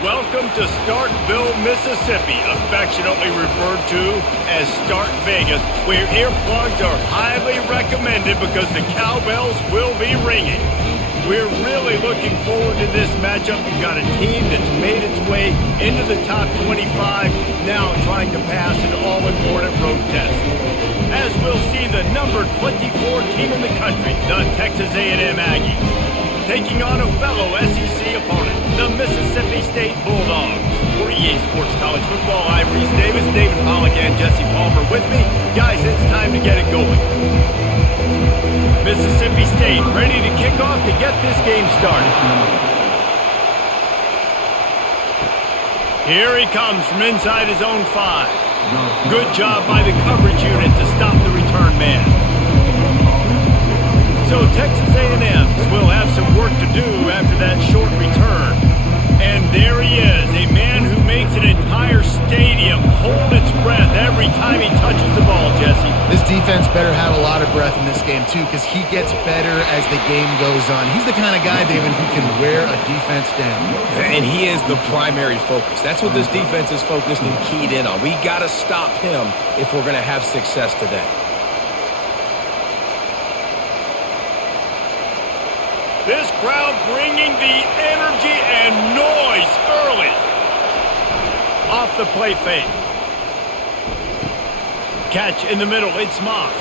Welcome to Starkville, Mississippi, affectionately referred to as Stark Vegas, where earplugs are highly recommended because the cowbells will be ringing. We're really looking forward to this matchup. You've got a team that's made its way into the top 25, now trying to pass an all-important road test. As we'll see the number 24 team in the country, the Texas A&M Aggies, taking on a fellow SEC opponent, the Mississippi State Bulldogs. For EA Sports College Football, I'm Reese Davis, David Pollack, and Jesse Palmer with me. Guys, it's time to get it going. Mississippi State ready to kick off to get this game started. Here he comes from inside his own 5. Good job by the coverage unit to stop the return man. So Texas A&M will have some work to do after that short return. And there he is, a man who makes an entire stadium hold its breath every time he touches the ball, Jesse. This defense better have a lot of breath in this game, too, because he gets better as the game goes on. He's the kind of guy, David, who can wear a defense down. And he is the primary focus. That's what this defense is focused and keyed in on. We got to stop him if we're going to have success today. This crowd bringing the energy and noise early. Off the play fake. Catch in the middle, it's Moss.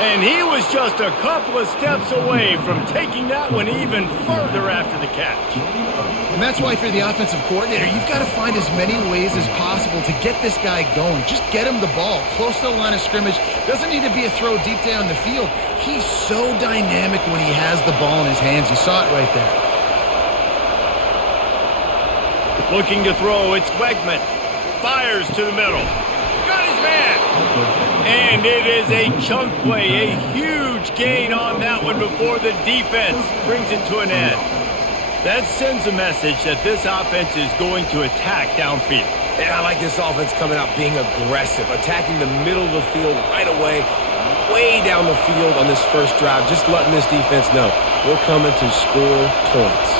And he was just a couple of steps away from taking that one even further after the catch. And that's why, if you're the offensive coordinator, you've got to find as many ways as possible to get this guy going. Just get him the ball close to the line of scrimmage. Doesn't need to be a throw deep down the field. He's so dynamic when he has the ball in his hands. You saw it right there. Looking to throw, it's Wegman. Fires to the middle. Got his man. And it is a chunk play, a huge gain on that one before the defense brings it to an end. That sends a message that this offense is going to attack downfield. And I like this offense coming out being aggressive, attacking the middle of the field right away, way down the field on this first drive, just letting this defense know we're coming to score points.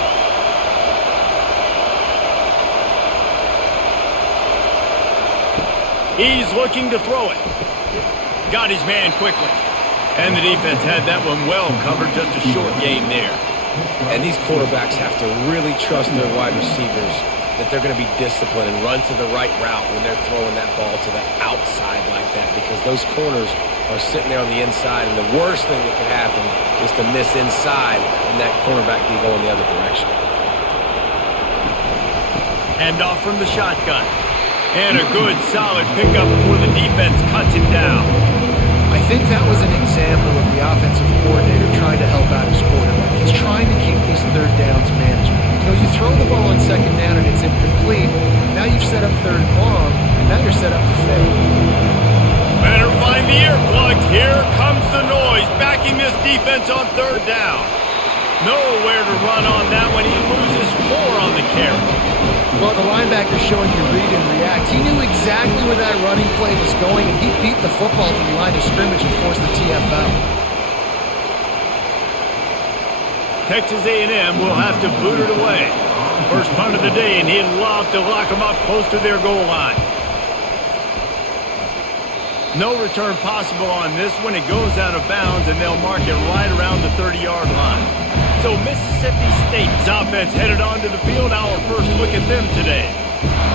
He's looking to throw it. Got his man quickly. And the defense had that one well covered, just a short game there. And these quarterbacks have to really trust their wide receivers that they're going to be disciplined and run to the right route when they're throwing that ball to the outside like that, because those corners are sitting there on the inside, and the worst thing that could happen is to miss inside and that cornerback be going the other direction. Hand off from the shotgun. And a good, solid pickup before the defense cuts him down. I think that was an example of the offensive coordinator trying to help out his quarterback. He's trying to keep these third downs managed. You know, you throw the ball on second down and it's incomplete. Now you've set up third and long, and now you're set up to fail. Better find the earplugs. Here comes the noise, backing this defense on third down. Nowhere to run on that one. He loses 4 on the carry. Well, the linebacker's showing you read and react. He knew exactly where that running play was going, and he beat the football to the line of scrimmage and forced the TFL. Texas A&M will have to boot it away. First punt of the day, and he'd love to lock them up close to their goal line. No return possible on this one. It goes out of bounds, and they'll mark it right around the 30-yard line. So Mississippi State's offense headed onto the field. Our first look at them today.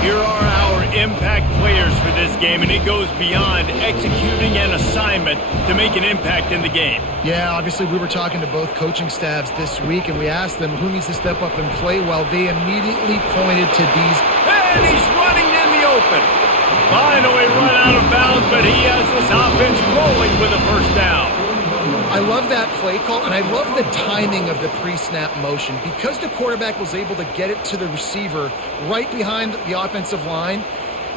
Here are our impact players for this game, and it goes beyond executing an assignment to make an impact in the game. Yeah, obviously we were talking to both coaching staffs this week, and we asked them who needs to step up and play well. They immediately pointed to these. And he's running in the open. Finally run out of bounds, but he has this offense rolling with a first down. I love that play call, and I love the timing of the pre-snap motion. Because the quarterback was able to get it to the receiver right behind the offensive line,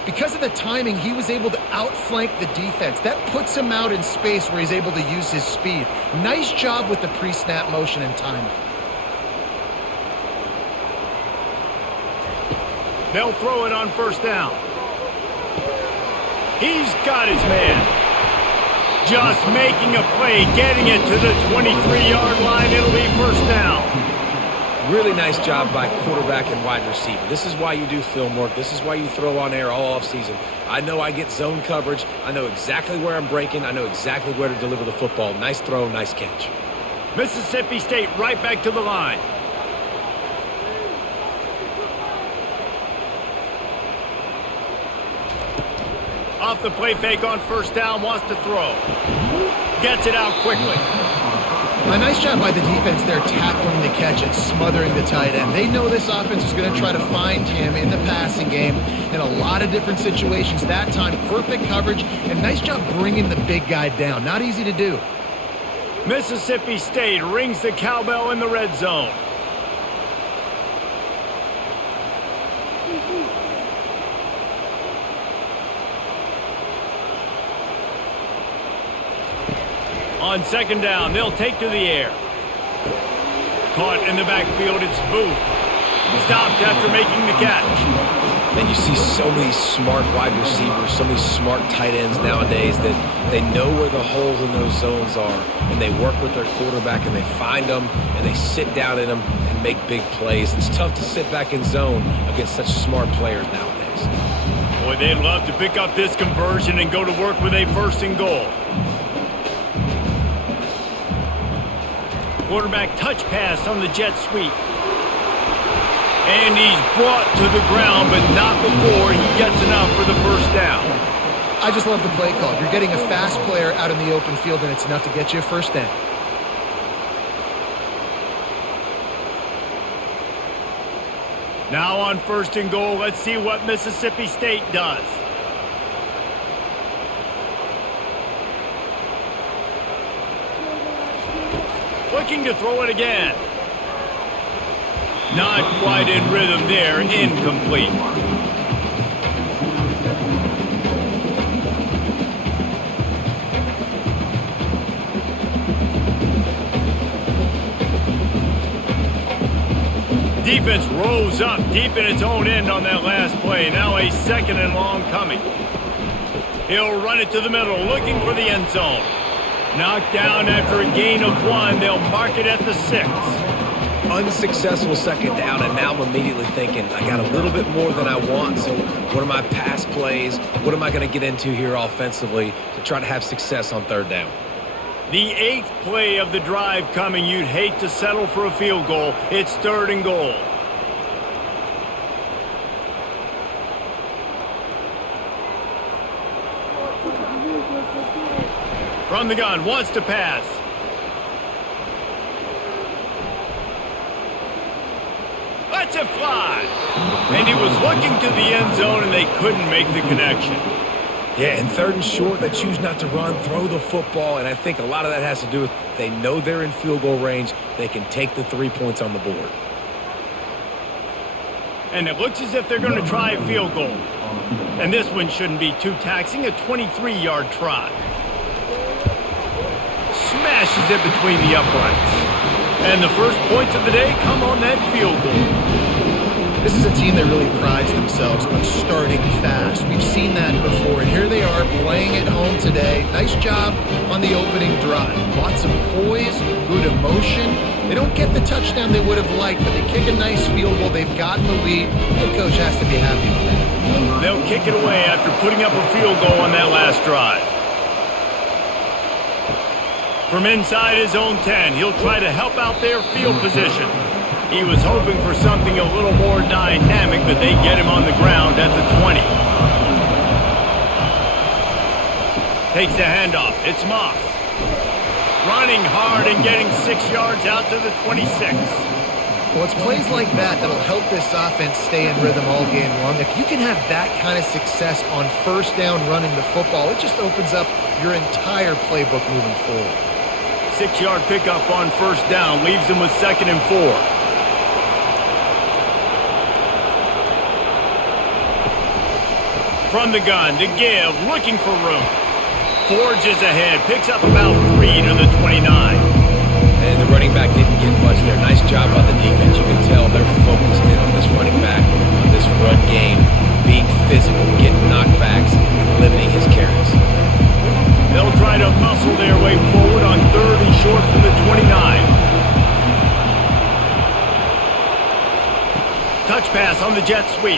because of the timing, he was able to outflank the defense. That puts him out in space where he's able to use his speed. Nice job with the pre-snap motion and timing. They'll throw it on first down. He's got his man. Just making a play, getting it to the 23-yard line. It'll be first down. Really nice job by quarterback and wide receiver. This is why you do film work. This is why you throw on air all offseason. I know I get zone coverage. I know exactly where I'm breaking. I know exactly where to deliver the football. Nice throw, nice catch. Mississippi State right back to the line. Off the play fake on first down, wants to throw. Gets it out quickly. A nice job by the defense there tackling the catch and smothering the tight end. They know this offense is going to try to find him in the passing game in a lot of different situations. That time, perfect coverage, and nice job bringing the big guy down. Not easy to do. Mississippi State rings the cowbell in the red zone. On second down, they'll take to the air. Caught in the backfield, it's Booth. Stopped after making the catch. And you see so many smart wide receivers, so many smart tight ends nowadays that they know where the holes in those zones are, and they work with their quarterback, and they find them, and they sit down in them and make big plays. It's tough to sit back in zone against such smart players nowadays. Boy, they'd love to pick up this conversion and go to work with a 1st and goal. Quarterback touch pass on the jet sweep. And he's brought to the ground, but not before he gets enough for the 1st down. I just love the play call. You're getting a fast player out in the open field, and it's enough to get you a 1st down. Now on 1st and goal, let's see what Mississippi State does. Looking to throw it again. Not quite in rhythm there, incomplete. Defense rose up deep in its own end on that last play. Now a 2nd and long coming. He'll run it to the middle, looking for the end zone. Knocked down after a gain of 1. They'll mark it at the 6. Unsuccessful 2nd down, and now I'm immediately thinking, I got a little bit more than I want, so what are my pass plays? What am I going to get into here offensively to try to have success on 3rd down? The 8th play of the drive coming. You'd hate to settle for a field goal. It's 3rd and goal. From the gun, wants to pass. Lets it fly. And he was looking to the end zone, and they couldn't make the connection. Yeah, and 3rd and short, they choose not to run, throw the football, and I think a lot of that has to do with they know they're in field goal range. They can take the 3 points on the board. And it looks as if they're going to try a field goal. And this one shouldn't be too taxing, a 23-yard try. Smashes it between the uprights. And the first points of the day come on that field goal. This is a team that really prides themselves on starting fast. We've seen that before, and here they are playing at home today. Nice job on the opening drive. Lots of poise, good emotion. They don't get the touchdown they would have liked, but they kick a nice field goal. They've gotten the lead. Head coach has to be happy with that. They'll kick it away after putting up a field goal on that last drive. From inside his own 10, he'll try to help out their field position. He was hoping for something a little more dynamic, but they get him on the ground at the 20. Takes the handoff. It's Moss. Running hard and getting 6 yards out to the 26. Well, it's plays like that that'll help this offense stay in rhythm all game long. If you can have that kind of success on 1st down running the football, it just opens up your entire playbook moving forward. 6-yard pickup on 1st down leaves them with 2nd and 4. From the gun to give, looking for room. Forges ahead, picks up about 3 to the 29. And the running back didn't get much there. Nice job by the defense. You can tell they're focused in on this running back, on this run game, being physical, getting knockbacks, and limiting his carries. They'll try to muscle their way forward on 3rd and short from the 29. touch pass on the jet sweep.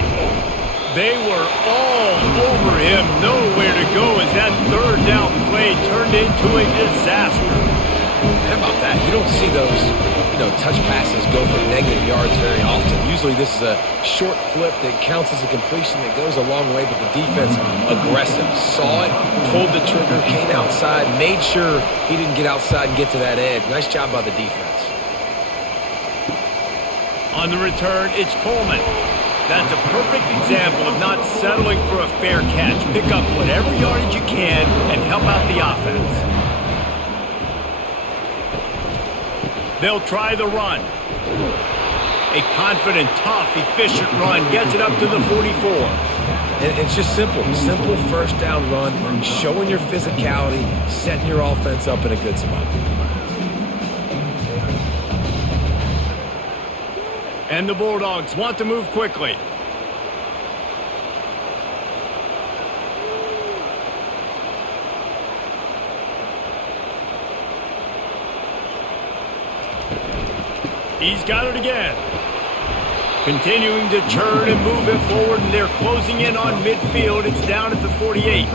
They were all over him, nowhere to go as that third down play turned into a disaster. How about that? You don't see those, touch passes go for negative yards very often. Usually this is a short flip that counts as a completion that goes a long way, but the defense aggressive. Saw it, pulled the trigger, came outside, made sure he didn't get outside and get to that edge. Nice job by the defense. On the return, it's Coleman. That's a perfect example of not settling for a fair catch. Pick up whatever yardage you can and help out the offense. They'll try the run. A confident, tough, efficient run gets it up to the 44. And it's just simple. Simple first down run, showing your physicality, setting your offense up in a good spot. And the Bulldogs want to move quickly. He's got it again. Continuing to churn and move it forward, and they're closing in on midfield. It's down at the 48.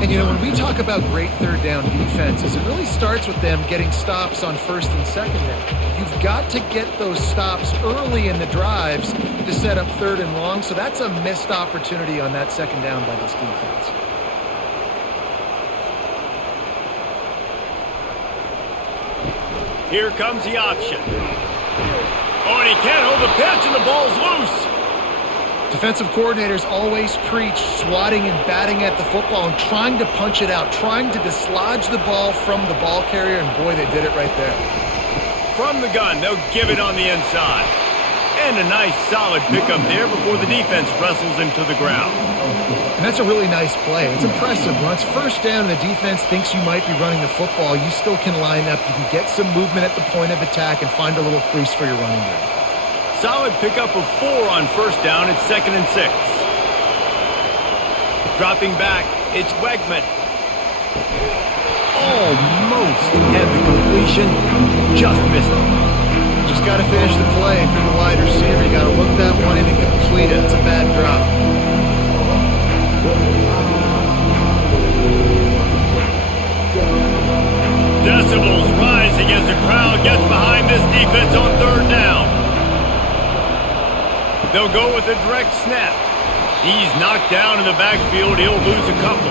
And, when we talk about great third down defenses, it really starts with them getting stops on first and second down. You've got to get those stops early in the drives to set up third and long, so that's a missed opportunity on that second down by this defense. Here comes the option. Oh, and he can't hold the pitch, and the ball's loose. Defensive coordinators always preach swatting and batting at the football and trying to punch it out, trying to dislodge the ball from the ball carrier, and boy, they did it right there. From the gun, they'll give it on the inside. And a nice solid pickup there before the defense wrestles him to the ground. And that's a really nice play. It's impressive. When it's first down and the defense thinks you might be running the football, you still can line up. You can get some movement at the point of attack and find a little crease for your running back. Solid pickup of 4 on first down. It's 2nd and 6. Dropping back, it's Wegman. Almost had the completion, just missed it. Just got to finish the play. If you're the wide receiver, you got to look that one in and complete it. It's a bad drop. Decibels rising as the crowd gets behind this defense on third down. They'll go with a direct snap. He's knocked down in the backfield. He'll lose a couple.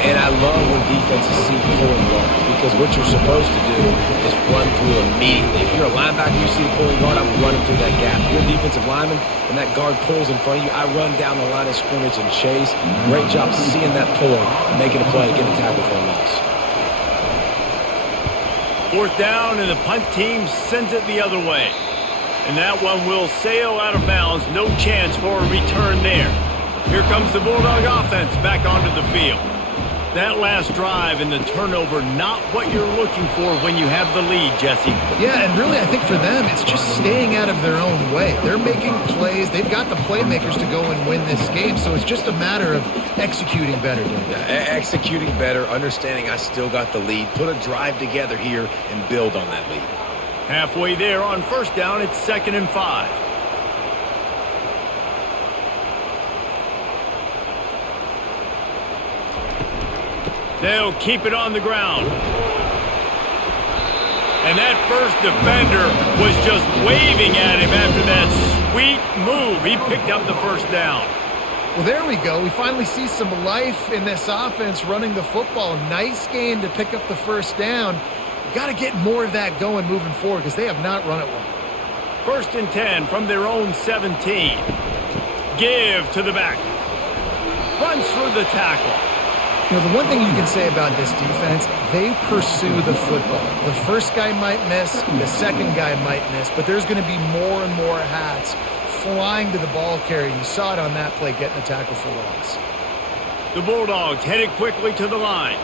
And I love when defenses see pulling guard, because what you're supposed to do is run through immediately. If you're a linebacker, you see a pulling guard, I'm running through that gap. If you're a defensive lineman and that guard pulls in front of you, I run down the line of scrimmage and chase. Great job seeing that puller, making a play, getting a tackle for a loss. 4th down, and the punt team sends it the other way. And that one will sail out of bounds. No chance for a return there. Here comes the Bulldog offense back onto the field. That last drive and the turnover, not what you're looking for when you have the lead, Jesse. Yeah, and really I think for them, it's just staying out of their own way. They're making plays. They've got the playmakers to go and win this game, so it's just a matter of executing better. Executing better, understanding I still got the lead. Put a drive together here and build on that lead. Halfway there on first down, it's 2nd and 5. They'll keep it on the ground. And that first defender was just waving at him after that sweet move. He picked up the first down. Well, there we go. We finally see some life in this offense running the football. Nice gain to pick up the first down. Got to get more of that going moving forward because they have not run it well. 1st and 10 from their own 17. Give to the back. Runs through the tackle. The one thing you can say about this defense, they pursue the football. The first guy might miss, the second guy might miss, but there's going to be more and more hats flying to the ball carrier. You saw it on that play, getting a tackle for loss. The Bulldogs headed quickly to the line.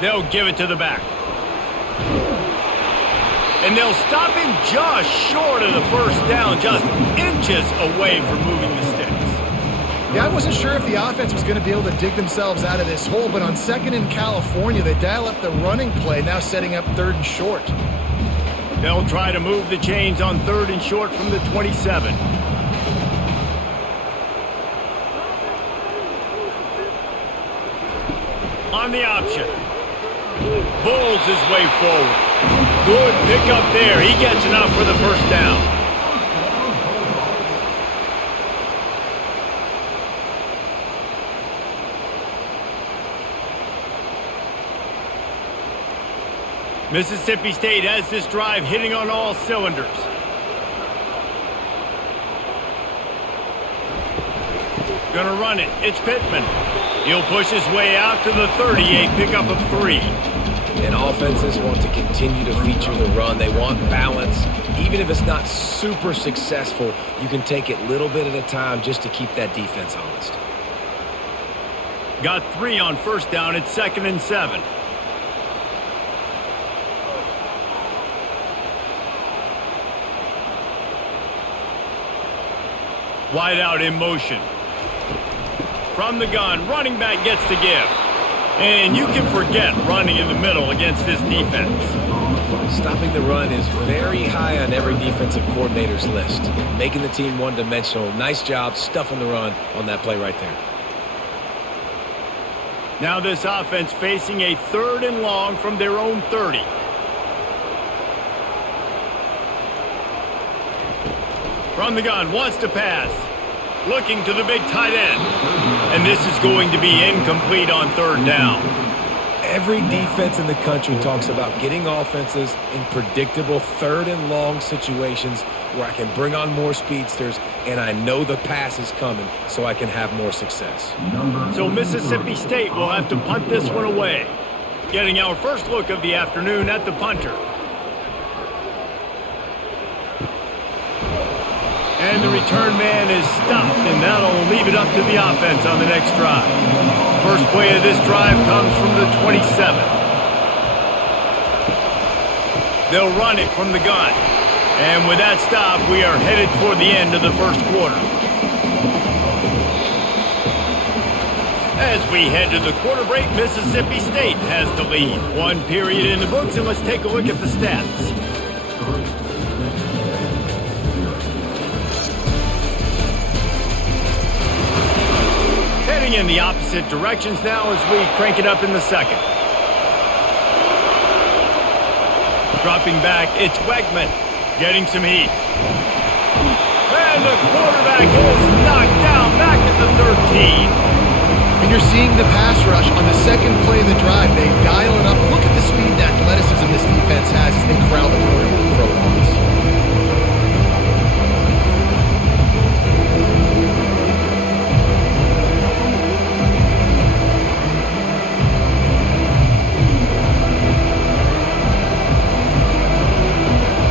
They'll give it to the back. And they'll stop him just short of the first down, just inches away from moving the sticks. Yeah, I wasn't sure if the offense was going to be able to dig themselves out of this hole, but on 2nd in California, they dial up the running play, now setting up 3rd and short. They'll try to move the chains on 3rd and short from the 27. On the option. Bulls his way forward. Good pickup there. He gets enough for the first down. Mississippi State has this drive hitting on all cylinders. Gonna run it. It's Pittman. He'll push his way out to the 38, pickup of 3. And offenses want to continue to feature the run. They want balance. Even if it's not super successful, you can take it little bit at a time just to keep that defense honest. Got 3 on first down. It's 2nd and 7. Wide out in motion. From the gun, running back gets to give. And you can forget running in the middle against this defense. Stopping the run is very high on every defensive coordinator's list. Making the team one-dimensional. Nice job stuffing the run on that play right there. Now this offense facing a 3rd and long from their own 30. From the gun, wants to pass. Looking to the big tight end. And this is going to be incomplete on 3rd down. Every defense in the country talks about getting offenses in predictable 3rd and long situations where I can bring on more speedsters and I know the pass is coming so I can have more success. So Mississippi State will have to punt this one away. Getting our first look of the afternoon at the punter. And the return man is stopped, and that'll leave it up to the offense on the next drive. First play of this drive comes from the 27. They'll run it from the gun. And with that stop, we are headed toward the end of the first quarter. As we head to the quarter break, Mississippi State has the lead. 1 period in the books, and let's take a look at the stats. Heading in the opposite directions now as we crank it up in the second. Dropping back, it's Wegman getting some heat. And the quarterback is knocked down back at the 13. And you're seeing the pass rush on the second play of the drive. They dial it up. Look at the speed and athleticism this defense has as they corral the quarterback for a loss.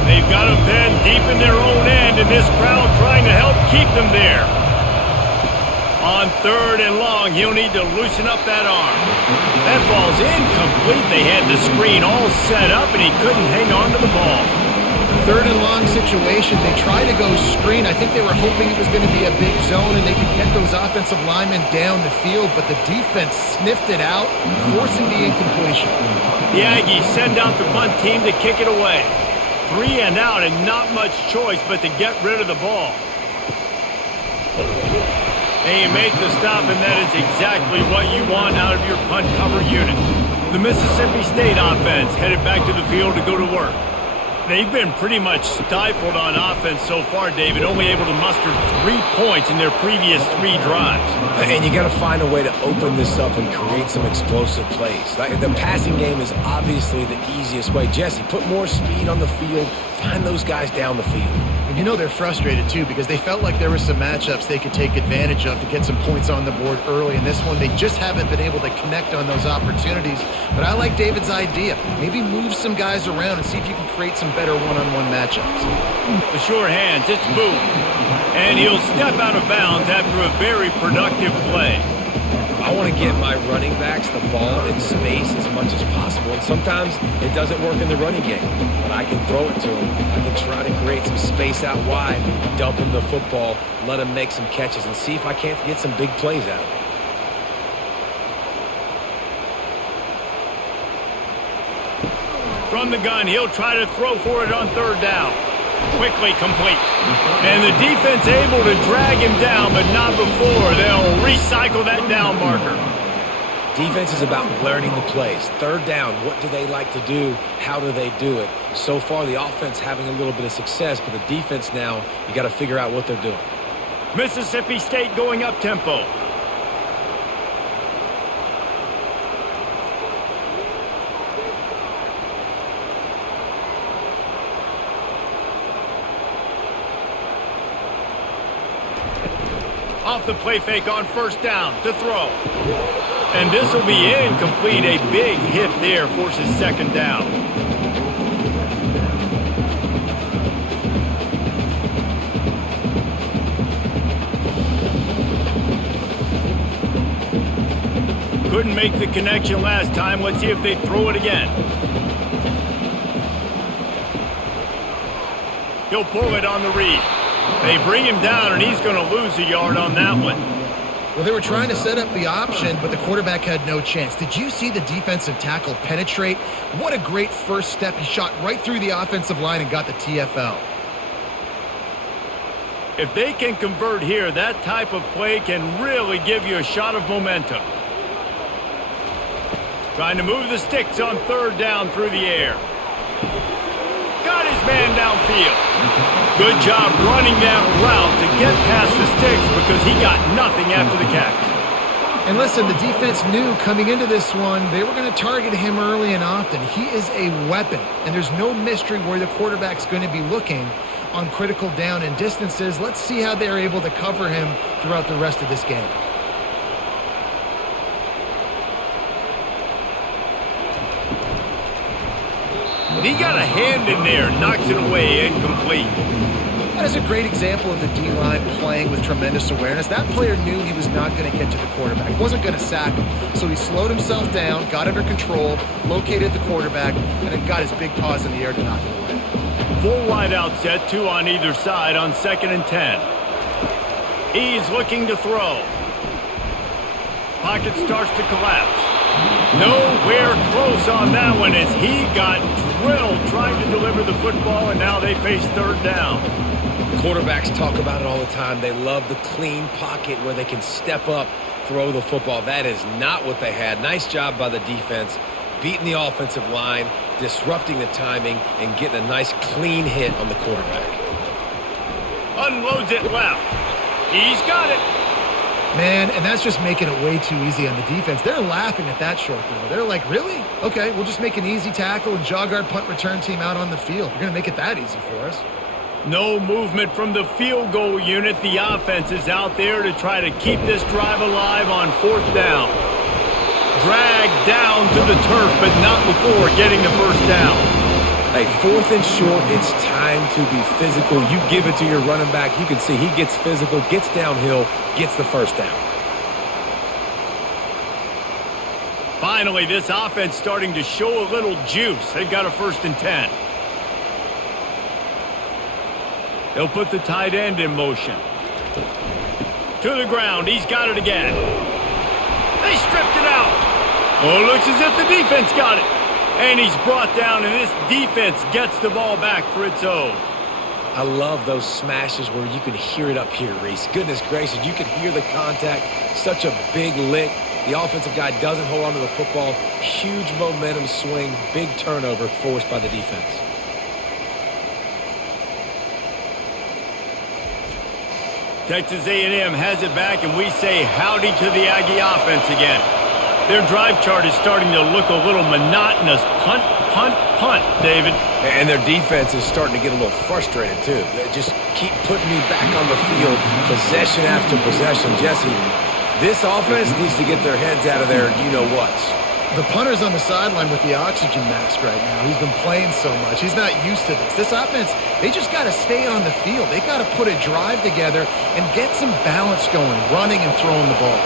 They've got them then deep in their own end, and this crowd trying to help keep them there. On 3rd and long, he'll need to loosen up that arm. That ball's incomplete. They had the screen all set up, and he couldn't hang on to the ball. 3rd and long situation. They try to go screen. I think they were hoping it was going to be a big zone and they could get those offensive linemen down the field, but the defense sniffed it out, forcing the incompletion. The Aggies send out the punt team to kick it away. 3 and out, and not much choice but to get rid of the ball. They make the stop, and that is exactly what you want out of your punt cover unit. The Mississippi State offense headed back to the field to go to work. They've been pretty much stifled on offense so far, David, only able to muster 3 points in their previous 3 drives. And you got to find a way to open this up and create some explosive plays. The passing game is obviously the easiest way. Jesse, put more speed on the field. Find those guys down the field. And you know they're frustrated, too, because they felt like there were some matchups they could take advantage of to get some points on the board early. In this one, they just haven't been able to connect on those opportunities. But I like David's idea. Maybe move some guys around and see if you can create some better one-on-one matchups. The sure hands, it's Booth. And he'll step out of bounds after a very productive play. I want to get my running backs the ball in space as much as possible. And sometimes it doesn't work in the running game, but I can throw it to them. I can try to create some space out wide, dump them the football, let them make some catches, and see if I can't get some big plays out of it. From the gun, he'll try to throw for it on third down. Quickly complete. And the defense able to drag him down, but not before they'll recycle that down marker. Defense is about learning the plays. Third down, what do they like to do? How do they do it? So far, the offense having a little bit of success, but the defense now, you got to figure out what they're doing. Mississippi State going up tempo. Off the play fake on first down to throw. And this will be incomplete. A big hit there forces second down. Couldn't make the connection last time. Let's see if they throw it again. He'll pull it on the read. They bring him down, and he's going to lose a yard on that one. Well, they were trying to set up the option, but the quarterback had no chance. Did you see the defensive tackle penetrate? What a great first step. He shot right through the offensive line and got the TFL. If they can convert here, that type of play can really give you a shot of momentum. Trying to move the sticks on third down through the air. Got his man downfield. Good job running that route to get past the sticks because he got nothing after the catch. And listen, the defense knew coming into this one, they were going to target him early and often. He is a weapon, and there's no mystery where the quarterback's going to be looking on critical down and distances. Let's see how they're able to cover him throughout the rest of this game. And he got a hand in there, knocks it away, incomplete. That is a great example of the D-line playing with tremendous awareness. That player knew he was not going to get to the quarterback, wasn't going to sack him. So he slowed himself down, got under control, located the quarterback, and then got his big paws in the air to knock it away. Full wide out set, 2 on either side on 2nd and 10. He's looking to throw. Pocket starts to collapse. Nowhere close on that one as he got drilled trying to deliver the football, and now they face third down. Quarterbacks talk about it all the time. They love the clean pocket where they can step up, throw the football. That is not what they had. Nice job by the defense, beating the offensive line, disrupting the timing, and getting a nice clean hit on the quarterback. Unloads it left. He's got it. Man, and that's just making it way too easy on the defense. They're laughing at that short throw. They're like, really? Okay, we'll just make an easy tackle and jog our punt return team out on the field. We're going to make it that easy for us. No movement from the field goal unit. The offense is out there to try to keep this drive alive on 4th down. Dragged down to the turf, but not before getting the first down. Hey, 4th and short, it's time to be physical. You give it to your running back. You can see he gets physical, gets downhill, gets the first down. Finally, this offense starting to show a little juice. They've got a 1st and 10. They'll put the tight end in motion. To the ground. He's got it again. They stripped it out. Oh, looks as if the defense got it. And he's brought down, and this defense gets the ball back for its own. I love those smashes where you can hear it up here, Reese. Goodness gracious, you can hear the contact. Such a big lick. The offensive guy doesn't hold on to the football. Huge momentum swing, big turnover forced by the defense. Texas A&M has it back, and we say howdy to the Aggie offense again. Their drive chart is starting to look a little monotonous. Punt, punt, punt, David. And their defense is starting to get a little frustrated, too. They just keep putting me back on the field, possession after possession. Jesse, this offense needs to get their heads out of their you-know-whats. The punter's on the sideline with the oxygen mask right now. He's been playing so much. He's not used to this. This offense, they just got to stay on the field. They got to put a drive together and get some balance going, running and throwing the ball.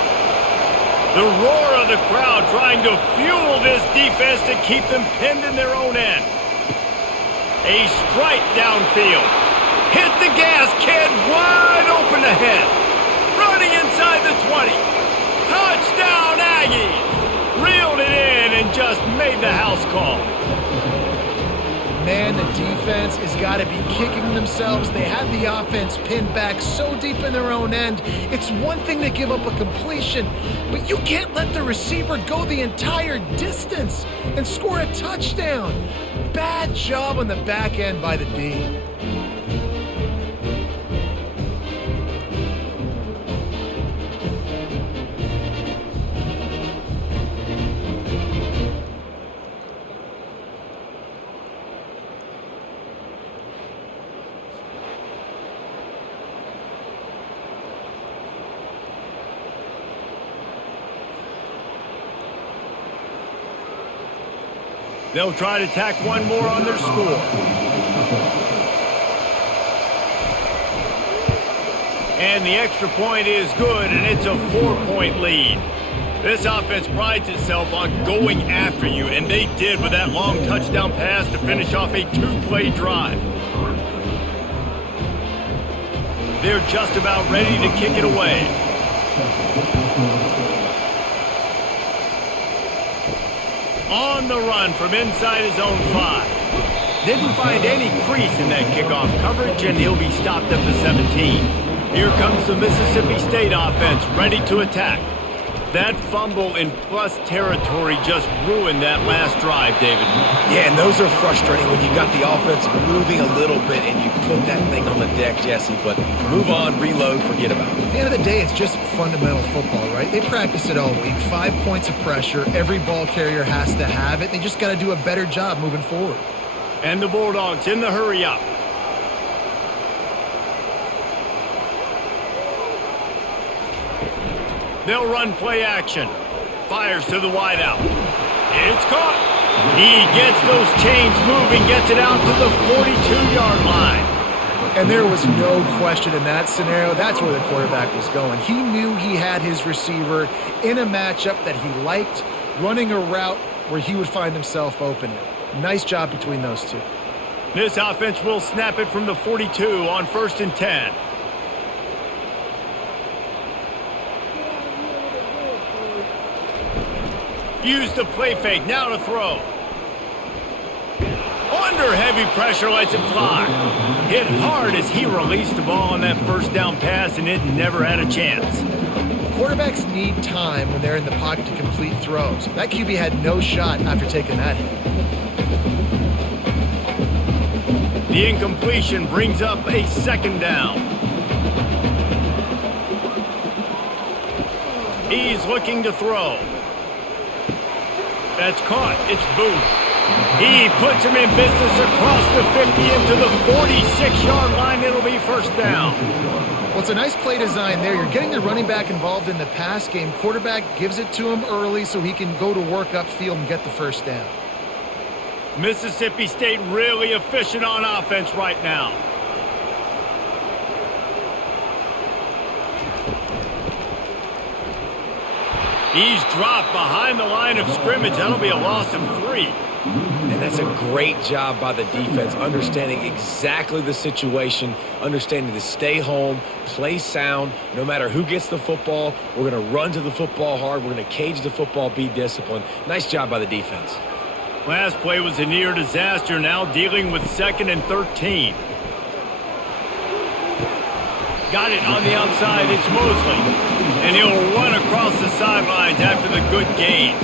The roar of the crowd trying to fuel this defense to keep them pinned in their own end. A strike downfield. Hit the gas, kid, wide open ahead. Running inside the 20. Touchdown, Aggies! Reeled it in and just made the house call. Man, the defense has got to be kicking themselves. They had the offense pinned back so deep in their own end. It's one thing to give up a completion, but you can't let the receiver go the entire distance and score a touchdown. Bad job on the back end by the D. They'll try to tack one more on their score. And the extra point is good, and it's a 4-point lead. This offense prides itself on going after you, and they did with that long touchdown pass to finish off a 2-play drive. They're just about ready to kick it away. On the run from inside his own 5. Didn't find any crease in that kickoff coverage, and he'll be stopped at the 17. Here comes the Mississippi State offense, ready to attack. That fumble in plus territory just ruined that last drive, David. Yeah, and those are frustrating when you got the offense moving a little bit and you put that thing on the deck, Jesse. But move on, reload, forget about it. At the end of the day, it's just fundamental football, right? They practice it all week. 5 points of pressure. Every ball carrier has to have it. They just got to do a better job moving forward. And the Bulldogs in the hurry up. They'll run play action. Fires to the wideout. It's caught. He gets those chains moving, gets it out to the 42-yard line. And there was no question in that scenario. That's where the quarterback was going. He knew he had his receiver in a matchup that he liked, running a route where he would find himself open. Nice job between those two. This offense will snap it from the 42 on 1st and 10. Use the play fake, now to throw. Under heavy pressure, lets it fly. Hit hard as he released the ball on that first down pass, and it never had a chance. Quarterbacks need time when they're in the pocket to complete throws. That QB had no shot after taking that hit. The incompletion brings up a 2nd down. He's looking to throw. That's caught. It's Booth. He puts him in business across the 50 into the 46-yard line. It'll be 1st down. Well, it's a nice play design there. You're getting the running back involved in the pass game. Quarterback gives it to him early so he can go to work upfield and get the 1st down. Mississippi State really efficient on offense right now. He's dropped behind the line of scrimmage. That'll be a loss of 3. And that's a great job by the defense, understanding exactly the situation, understanding to stay home, play sound. No matter who gets the football, we're going to run to the football hard. We're going to cage the football, be disciplined. Nice job by the defense. Last play was a near disaster, now dealing with 2nd and 13. Got it on the outside, it's Mosley. And he'll run across the sidelines after the good gain.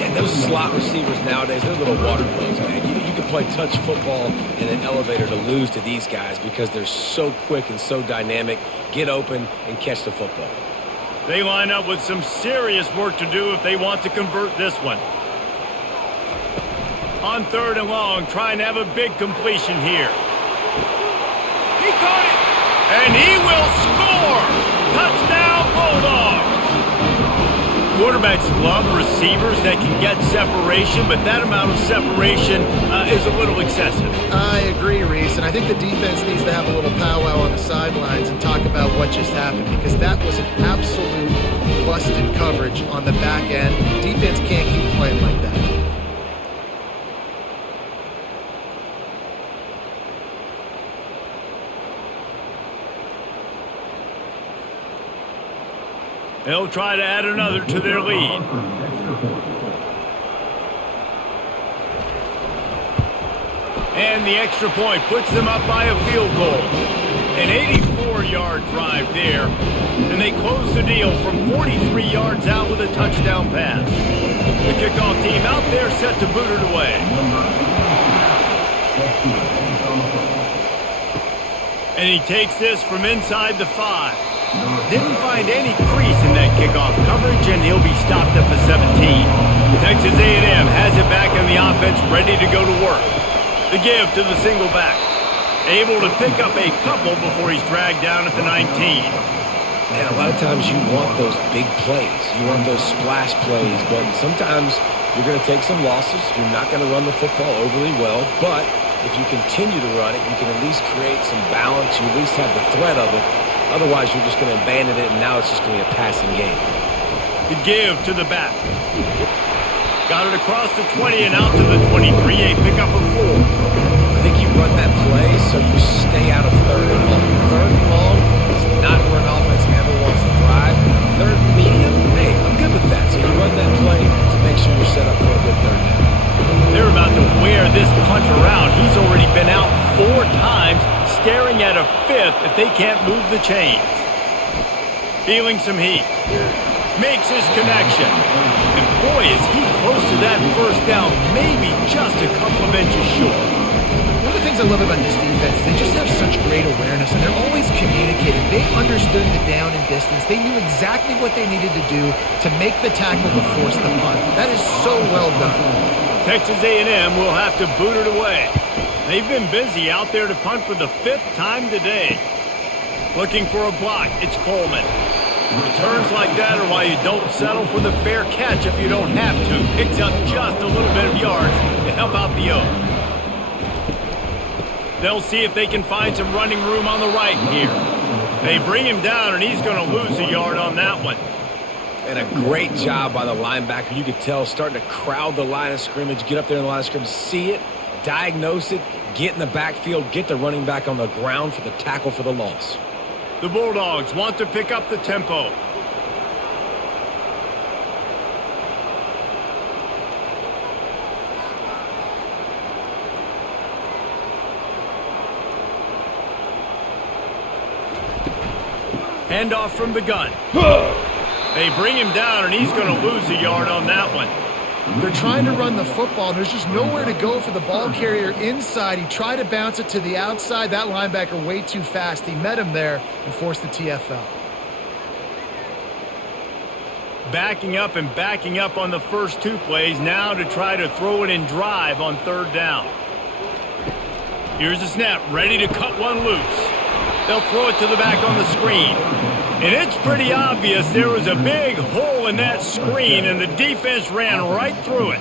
And those slot receivers nowadays, they're little water boys, man. You can play touch football in an elevator to lose to these guys because they're so quick and so dynamic. Get open and catch the football. They line up with some serious work to do if they want to convert this one. On 3rd and long, trying to have a big completion here. He caught it, and he will score! Touchdown, Bulldogs! Quarterbacks love receivers that can get separation, but that amount of separation is a little excessive. I agree, Reese, and I think the defense needs to have a little powwow on the sidelines and talk about what just happened, because that was an absolute busted coverage on the back end. Defense can't keep playing like that. They'll try to add another to their lead. And the extra point puts them up by a field goal. An 84-yard drive there. And they close the deal from 43 yards out with a touchdown pass. The kickoff team out there set to boot it away. And he takes this from inside the 5. Didn't find any crease in that kickoff coverage, and he'll be stopped at the 17. Texas A&M has it back in the offense, ready to go to work. The give to the single back. Able to pick up a couple before he's dragged down at the 19. And a lot of times you want those big plays. You want those splash plays, but sometimes you're going to take some losses. You're not going to run the football overly well, but if you continue to run it, you can at least create some balance. You at least have the threat of it. Otherwise, you're just going to abandon it, and now it's just going to be a passing game. The give to the back. Got it across the 20 and out to the 23. A pickup of 4. I think you run that play so you stay out of third and long. Third and long is not where an offense ever wants to thrive. Third and medium, hey, I'm good with that. So you run that play to make sure you're set up for a good third down. They're about to wear this punter out. He's already been out 4 times, staring at a 5th if they can't move the chains. Feeling some heat. Makes his connection. And boy, is he close to that first down, maybe just a couple of inches short. One of the things I love about this defense is they just have such great awareness, and they're always communicating. They understood the down and distance. They knew exactly what they needed to do to make the tackle to force the punt. That is so well done. Texas A&M will have to boot it away. They've been busy out there to punt for the 5th time today. Looking for a block, it's Coleman. Returns like that are why you don't settle for the fair catch if you don't have to. Picks up just a little bit of yards to help out the O. They'll see if they can find some running room on the right here. They bring him down, and he's going to lose a yard on that one. And a great job by the linebacker. You could tell starting to crowd the line of scrimmage, get up there in the line of scrimmage, see it, diagnose it, get in the backfield, get the running back on the ground for the tackle for the loss. The Bulldogs want to pick up the tempo. Handoff from the gun. They bring him down, and he's going to lose a yard on that one. They're trying to run the football. There's just nowhere to go for the ball carrier inside. He tried to bounce it to the outside. That linebacker way too fast. He met him there and forced the TFL. Backing up and backing up on the first 2 plays now to try to throw it in drive on 3rd down. Here's a snap, ready to cut one loose. They'll throw it to the back on the screen. And it's pretty obvious there was a big hole in that screen, and the defense ran right through it.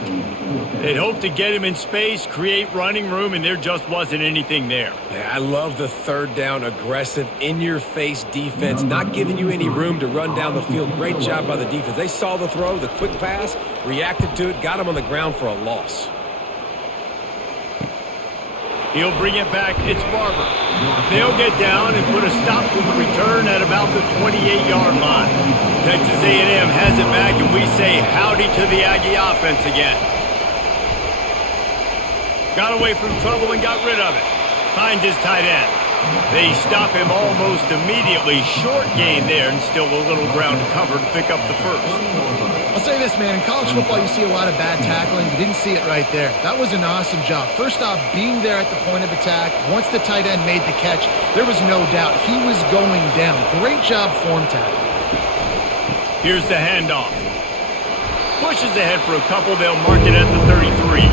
They hoped to get him in space, create running room, and there just wasn't anything there. Yeah, I love the 3rd down, aggressive, in-your-face defense, not giving you any room to run down the field. Great job by the defense. They saw the throw, the quick pass, reacted to it, got him on the ground for a loss. He'll bring it back. It's Barber. They'll get down and put a stop to the return at about the 28-yard line. Texas A&M has it back, and we say howdy to the Aggie offense again. Got away from trouble and got rid of it. Finds his tight end. They stop him almost immediately. Short gain there, and still a little ground to cover to pick up the first. I'll say this, man. In college football, you see a lot of bad tackling. You didn't see it right there. That was an awesome job. First off, being there at the point of attack. Once the tight end made the catch, there was no doubt he was going down. Great job form tackle. Here's the handoff. Pushes ahead for a couple. They'll mark it at the 33.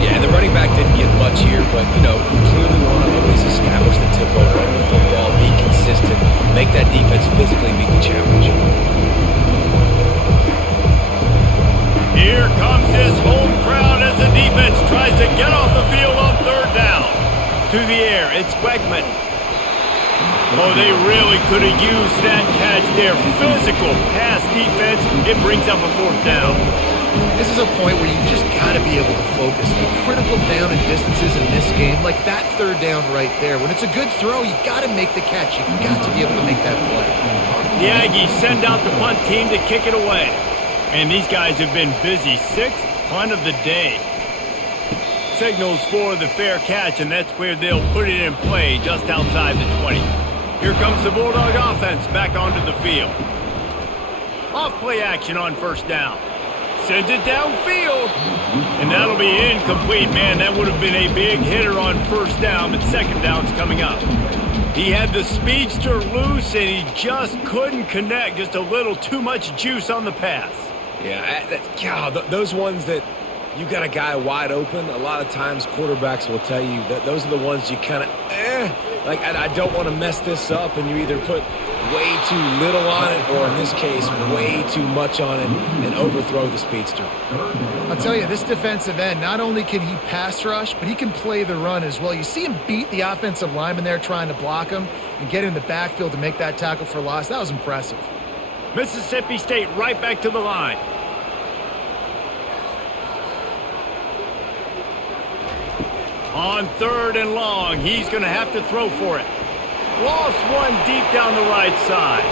Yeah, the running back didn't get much here, but, you know, you clearly want to always establish the tempo, run the football, be consistent, make that defense physically meet the challenge. Here comes his home crowd as the defense tries to get off the field on 3rd down. To the air, it's Wegman. Oh, they really could have used that catch there. Physical pass defense. It brings up a fourth down. This is a point where you just got to be able to focus. The critical down and distances in this game, like that third down right there. When it's a good throw, you got to make the catch. You got to be able to make that play. The Aggies send out the punt team to kick it away. And these guys have been busy. Sixth punt of the day. Signals for the fair catch, and that's where they'll put it in play just outside the 20. Here comes the Bulldog offense back onto the field. Off play action on first down. Sends it downfield. And that'll be incomplete. Man, that would have been a big hitter on first down, but second down's coming up. He had the speedster loose, and he just couldn't connect. Just a little too much juice on the pass. Yeah, God, those ones that you got a guy wide open, a lot of times quarterbacks will tell you that those are the ones you kind of, like, I don't want to mess this up, and you either put way too little on it or, in this case, way too much on it and overthrow the speedster. I'll tell you, this defensive end, not only can he pass rush, but he can play the run as well. You see him beat the offensive lineman there trying to block him and get in the backfield to make that tackle for loss. That was impressive. Mississippi State right back to the line. On third and long, he's going to have to throw for it. Lost one deep down the right side.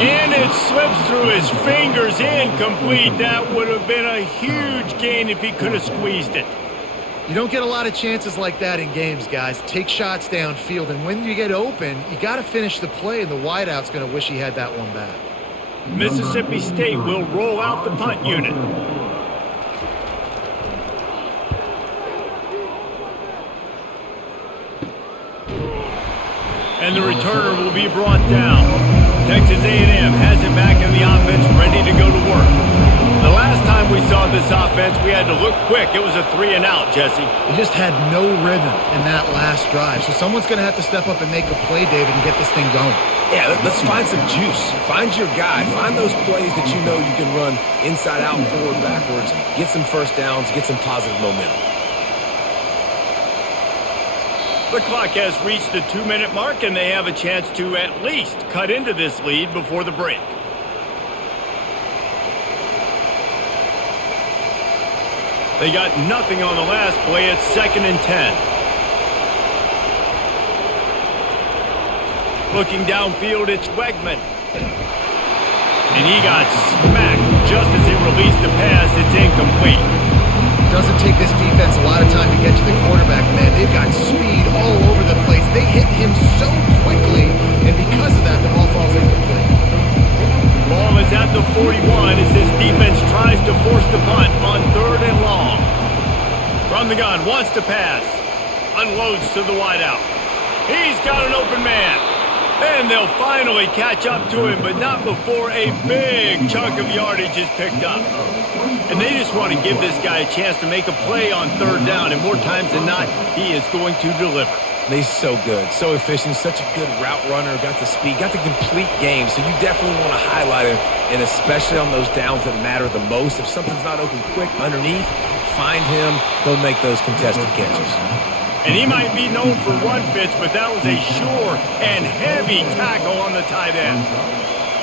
And it slips through his fingers, incomplete. That would have been a huge gain if he could have squeezed it. You don't get a lot of chances like that in games, guys. Take shots downfield, and when you get open, you got to finish the play, and the wideout's going to wish he had that one back. Mississippi State will roll out the punt unit. And the returner will be brought down. Texas A&M has it back in the offense, ready to go to work. The last time we saw this offense, we had to look quick. It was a 3-and-out, Jesse. He just had no rhythm in that last drive. So someone's going to have to step up and make a play, David, and get this thing going. Yeah, let's find some juice. Find your guy. Find those plays that you know you can run inside out, forward, backwards. Get some first downs. Get some positive momentum. The clock has reached the 2-minute mark, and they have a chance to at least cut into this lead before the break. They got nothing on the last play. It's 2nd and 10. Looking downfield, it's Wegman. And he got smacked just as he released the pass. It's incomplete. Doesn't take this defense a lot of time to get to the quarterback, man. They've got speed all over the place. They hit him so quickly, and because of that, the ball falls incomplete. Ball is at the 41 as this defense tries to force the punt on 3rd and long. From the gun, wants to pass. Unloads to the wideout. He's got an open man. And they'll finally catch up to him, but not before a big chunk of yardage is picked up. And they just want to give this guy a chance to make a play on 3rd down, and more times than not, he is going to deliver. He's so good, so efficient, such a good route runner, got the speed, got the complete game, so you definitely want to highlight him, and especially on those downs that matter the most. If something's not open quick underneath, find him, he'll make those contested catches. And he might be known for run fits, but that was a sure and heavy tackle on the tight end.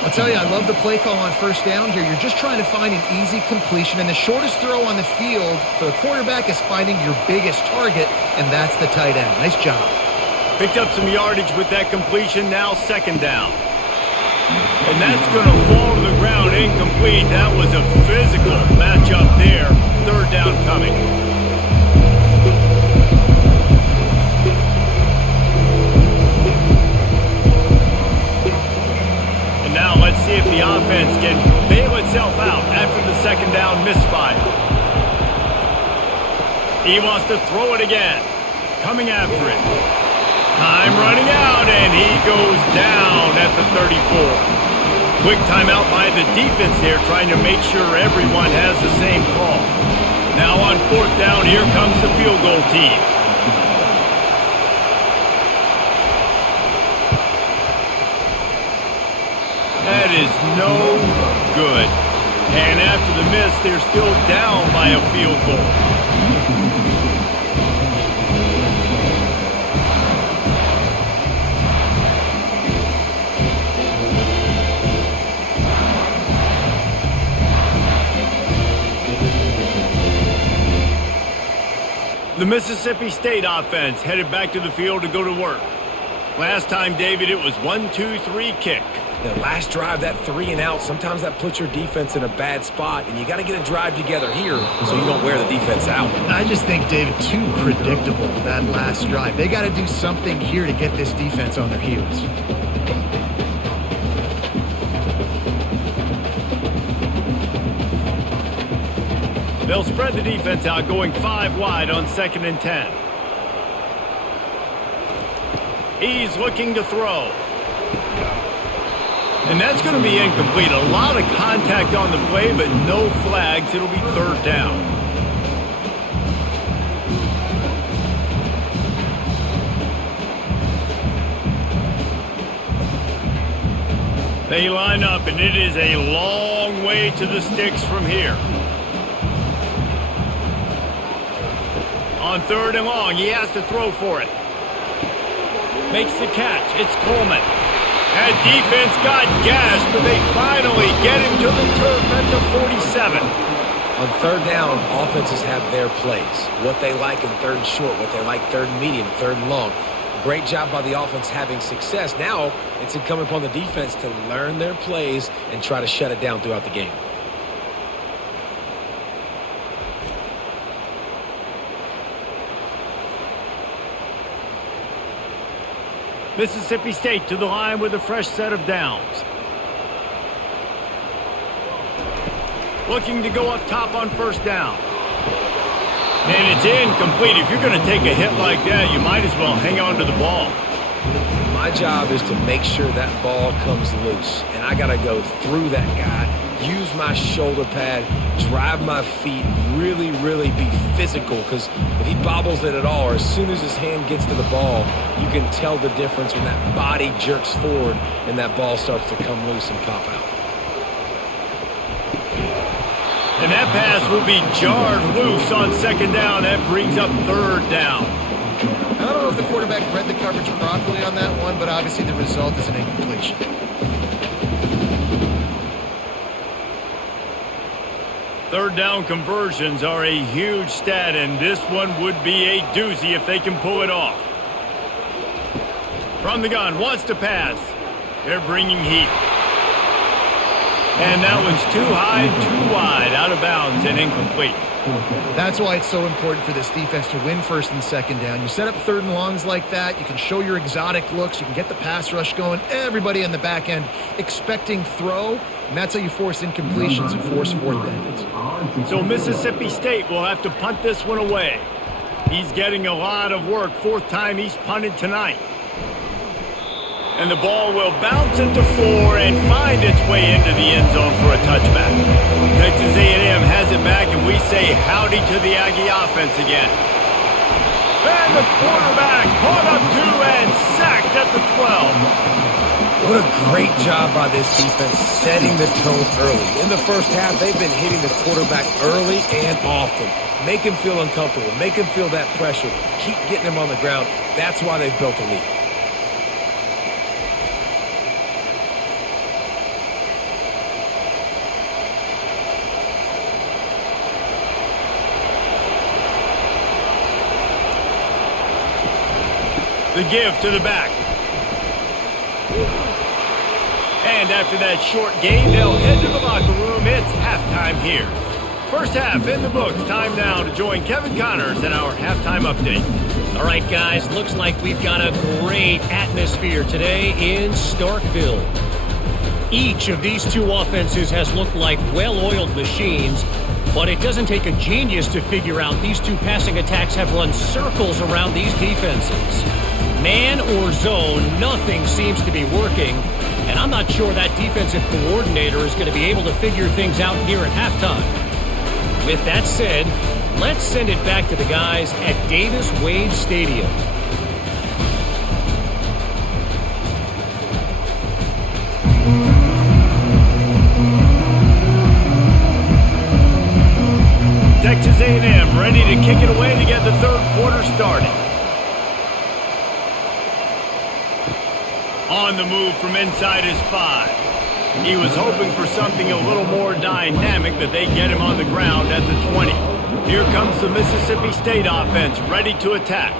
I'll tell you, I love the play call on first down here. You're just trying to find an easy completion, and the shortest throw on the field for the quarterback is finding your biggest target, and that's the tight end. Nice job. Picked up some yardage with that completion, now 2nd down. And that's going to fall to the ground incomplete. That was a physical matchup there. 3rd down coming. Now let's see if the offense can bail itself out after the 2nd down misfire. He wants to throw it again. Coming after it. Time running out, and he goes down at the 34. Quick timeout by the defense there, trying to make sure everyone has the same call. Now on 4th down, here comes the field goal team. That is no good. And after the miss, they're still down by a field goal. The Mississippi State offense headed back to the field to go to work. Last time, David, it was 1-2-3 kick. The last drive, that 3 and out, sometimes that puts your defense in a bad spot, and you got to get a drive together here so you don't wear the defense out. I just think, David, too predictable, that last drive. They got to do something here to get this defense on their heels. They'll spread the defense out, going 5 wide on 2nd and 10. He's looking to throw. And that's going to be incomplete. A lot of contact on the play, but no flags. It'll be 3rd down. They line up, and it is a long way to the sticks from here. On 3rd and long, he has to throw for it. Makes the catch. It's Coleman. That defense got gashed, but they finally get him to the turf at the 47. On 3rd down, offenses have their plays. What they like in 3rd and short, what they like 3rd and medium, 3rd and long. Great job by the offense having success. Now it's incumbent upon the defense to learn their plays and try to shut it down throughout the game. Mississippi State to the line with a fresh set of downs. Looking to go up top on 1st down. And it's incomplete. If you're going to take a hit like that, you might as well hang on to the ball. My job is to make sure that ball comes loose. And I got to go through that guy, use my shoulder pad, drive my feet, really, really be physical. Because if he bobbles it at all, or as soon as his hand gets to the ball, you can tell the difference when that body jerks forward and that ball starts to come loose and pop out. And that pass will be jarred loose on 2nd down. That brings up 3rd down. I don't know if the quarterback read the coverage properly on that one, but obviously the result is an incompletion. Third down conversions are a huge stat, and this one would be a doozy if they can pull it off. From the gun, wants to pass. They're bringing heat. And that one's too high, too wide, out of bounds, and incomplete. That's why it's so important for this defense to win 1st and 2nd down. You set up 3rd and longs like that, you can show your exotic looks, you can get the pass rush going, everybody in the back end expecting throw, and that's how you force incompletions and force 4th downs. So Mississippi State will have to punt this one away. He's getting a lot of work, 4th time he's punted tonight. And the ball will bounce into 4 and find its way into the end zone for a touchback. Texas A&M has it back, and we say howdy to the Aggie offense again. And the quarterback caught up 2 and sacked at the 12. What a great job by this defense setting the tone early. In the first half, they've been hitting the quarterback early and often. Make him feel uncomfortable. Make him feel that pressure. Keep getting him on the ground. That's why they've built a lead. The give to the back. And after that short gain, they'll head to the locker room. It's halftime here. First half in the books. Time now to join Kevin Connors in our halftime update. All right, guys, looks like we've got a great atmosphere today in Starkville. Each of these two offenses has looked like well-oiled machines, but it doesn't take a genius to figure out these two passing attacks have run circles around these defenses. Man or zone, nothing seems to be working, and I'm not sure that defensive coordinator is going to be able to figure things out here at halftime. With that said, let's send it back to the guys at Davis-Wade Stadium. Texas A&M ready to kick it away to get the third quarter started. On the move from inside his 5. He was hoping for something a little more dynamic, but they get him on the ground at the 20. Here comes the Mississippi State offense, ready to attack.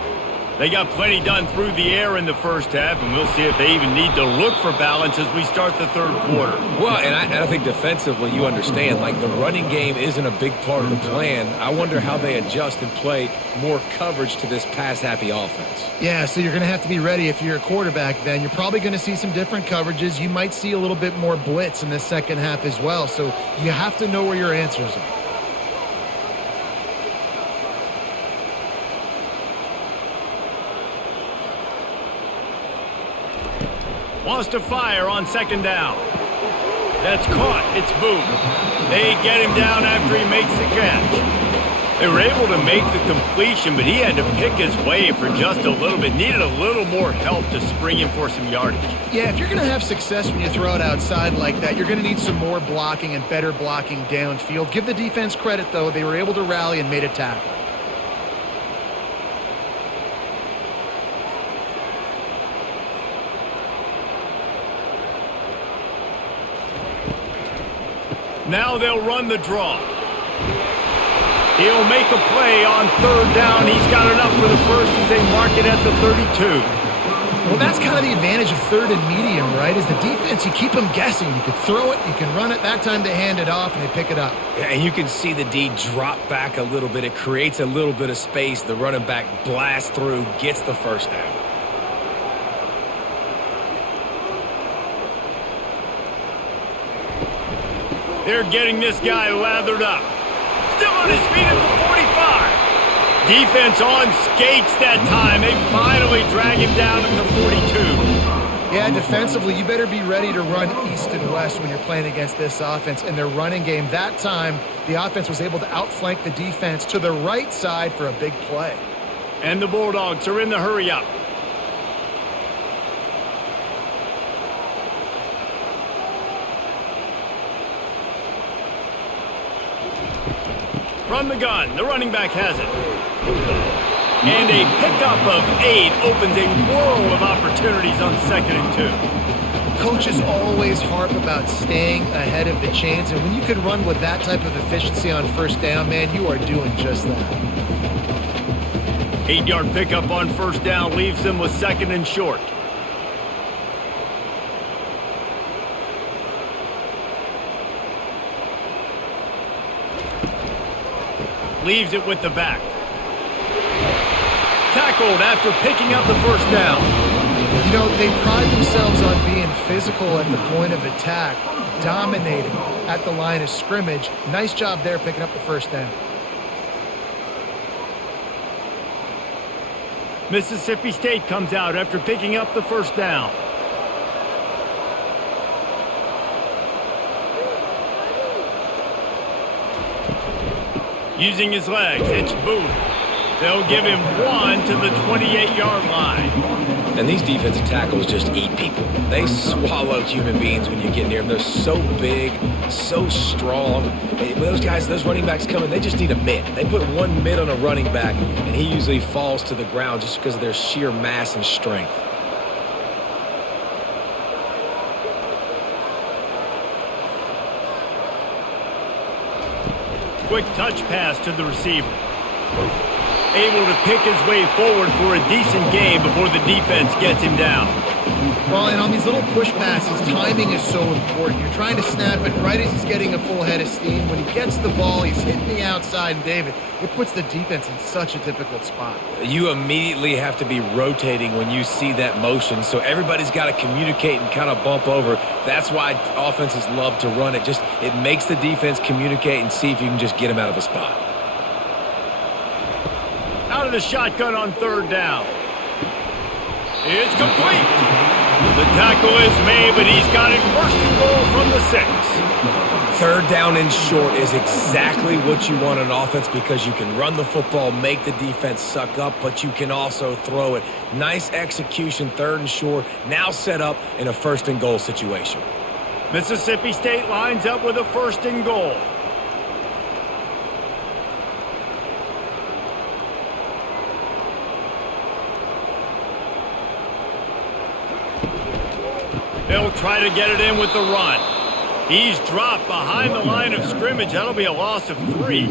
They got plenty done through the air in the first half, and we'll see if they even need to look for balance as we start the third quarter. Well, and I think defensively, you understand, like the running game isn't a big part of the plan. I wonder how they adjust and play more coverage to this pass-happy offense. Yeah, so you're going to have to be ready if you're a quarterback then. You're probably going to see some different coverages. You might see a little bit more blitz in the second half as well, so you have to know where your answers are. Wants to fire on second down. That's caught. It's Booth. They get him down after he makes the catch. They were able to make the completion, but he had to pick his way for just a little bit. Needed a little more help to spring him for some yardage. Yeah, if you're going to have success when you throw it outside like that, you're going to need some more blocking and better blocking downfield. Give the defense credit, though. They were able to rally and made a tackle. Now they'll run the draw. He'll make a play on third down. He's got enough for the first as they mark it at the 32. Well, that's kind of the advantage of third and medium, right? Is the defense, you keep them guessing. You can throw it, you can run it. That time they hand it off, and they pick it up. Yeah, and you can see the D drop back a little bit. It creates a little bit of space. The running back blasts through, gets the first down. They're getting this guy lathered up. Still on his feet at the 45. Defense on skates that time. They finally drag him down at the 42. Yeah, defensively, you better be ready to run east and west when you're playing against this offense. In their running game, that time, the offense was able to outflank the defense to the right side for a big play. And the Bulldogs are in the hurry up. From the gun, the running back has it. And a pickup of 8 opens a world of opportunities on 2nd and 2. Coaches always harp about staying ahead of the chains, and when you can run with that type of efficiency on first down, man, you are doing just that. 8-yard pickup on first down leaves them with 2nd and short. Leaves it with the back. Tackled after picking up the first down. You know, they pride themselves on being physical at the point of attack, dominating at the line of scrimmage. Nice job there picking up the first down. Mississippi State comes out after picking up the first down. Using his legs, it's Booth. They'll give him 1 to the 28-yard line. And these defensive tackles just eat people. They swallow human beings when you get near them. They're so big, so strong. When those guys, those running backs come in, they just need a mitt. They put one mitt on a running back, and he usually falls to the ground just because of their sheer mass and strength. Quick touch pass to the receiver. Able to pick his way forward for a decent gain before the defense gets him down. Well, and on these little push passes, timing is so important. You're trying to snap it right as he's getting a full head of steam. When he gets the ball, he's hitting the outside, and David, it puts the defense in such a difficult spot. You immediately have to be rotating when you see that motion, so everybody's got to communicate and kind of bump over. That's why offenses love to run it. Just it makes the defense communicate and see if you can just get them out of a spot. Out of the shotgun on third down. It's complete. The tackle is made, but he's got it first and goal from the 6. Third down and short is exactly what you want on offense because you can run the football, make the defense suck up, but you can also throw it. Nice execution, third and short, now set up in a first and goal situation. Mississippi State lines up with a first and goal. They'll try to get it in with the run. He's dropped behind the line of scrimmage. That'll be a loss of 3.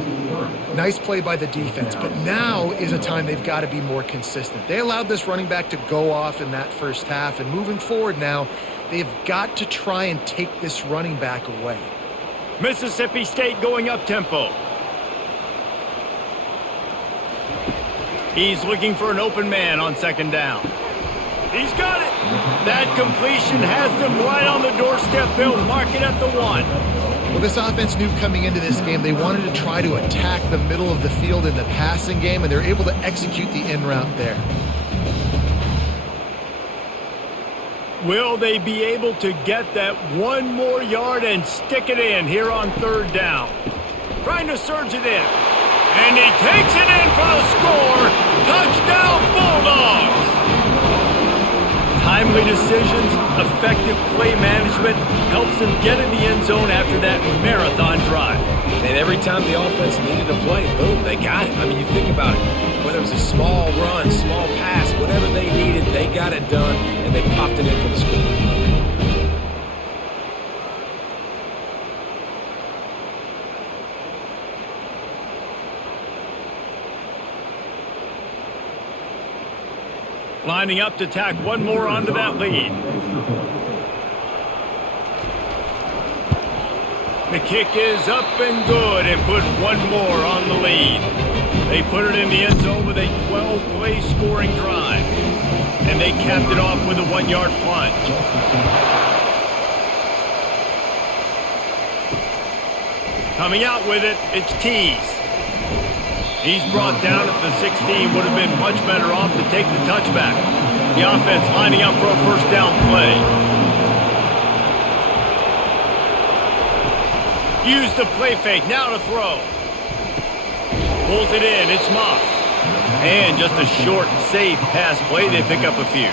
Nice play by the defense, but now is a time they've got to be more consistent. They allowed this running back to go off in that first half, and moving forward now, they've got to try and take this running back away. Mississippi State going up tempo. He's looking for an open man on second down. He's got it. That completion has them right on the doorstep. They'll mark it at the 1. Well, this offense knew coming into this game they wanted to try to attack the middle of the field in the passing game, and they're able to execute the in route there. Will they be able to get that 1 more yard and stick it in here on third down? Trying to surge it in. And he takes it in for the score. Touchdown, Bulldogs! Timely decisions, effective play management helps them get in the end zone after that marathon drive. And every time the offense needed a play, boom, they got it. I mean, you think about it. Whether it was a small run, small pass, whatever they needed, they got it done, and they popped it in for the score. Lining up to tack 1 more onto that lead. The kick is up and good and put 1 more on the lead. They put it in the end zone with a 12-play scoring drive. And they capped it off with a 1-yard plunge. Coming out with it, it's Tease. He's brought down at the 16. Would have been much better off to take the touchback. The offense lining up for a first down play. Use the play fake. Now to throw. Pulls it in. It's Moss. And just a short, safe pass play. They pick up a few.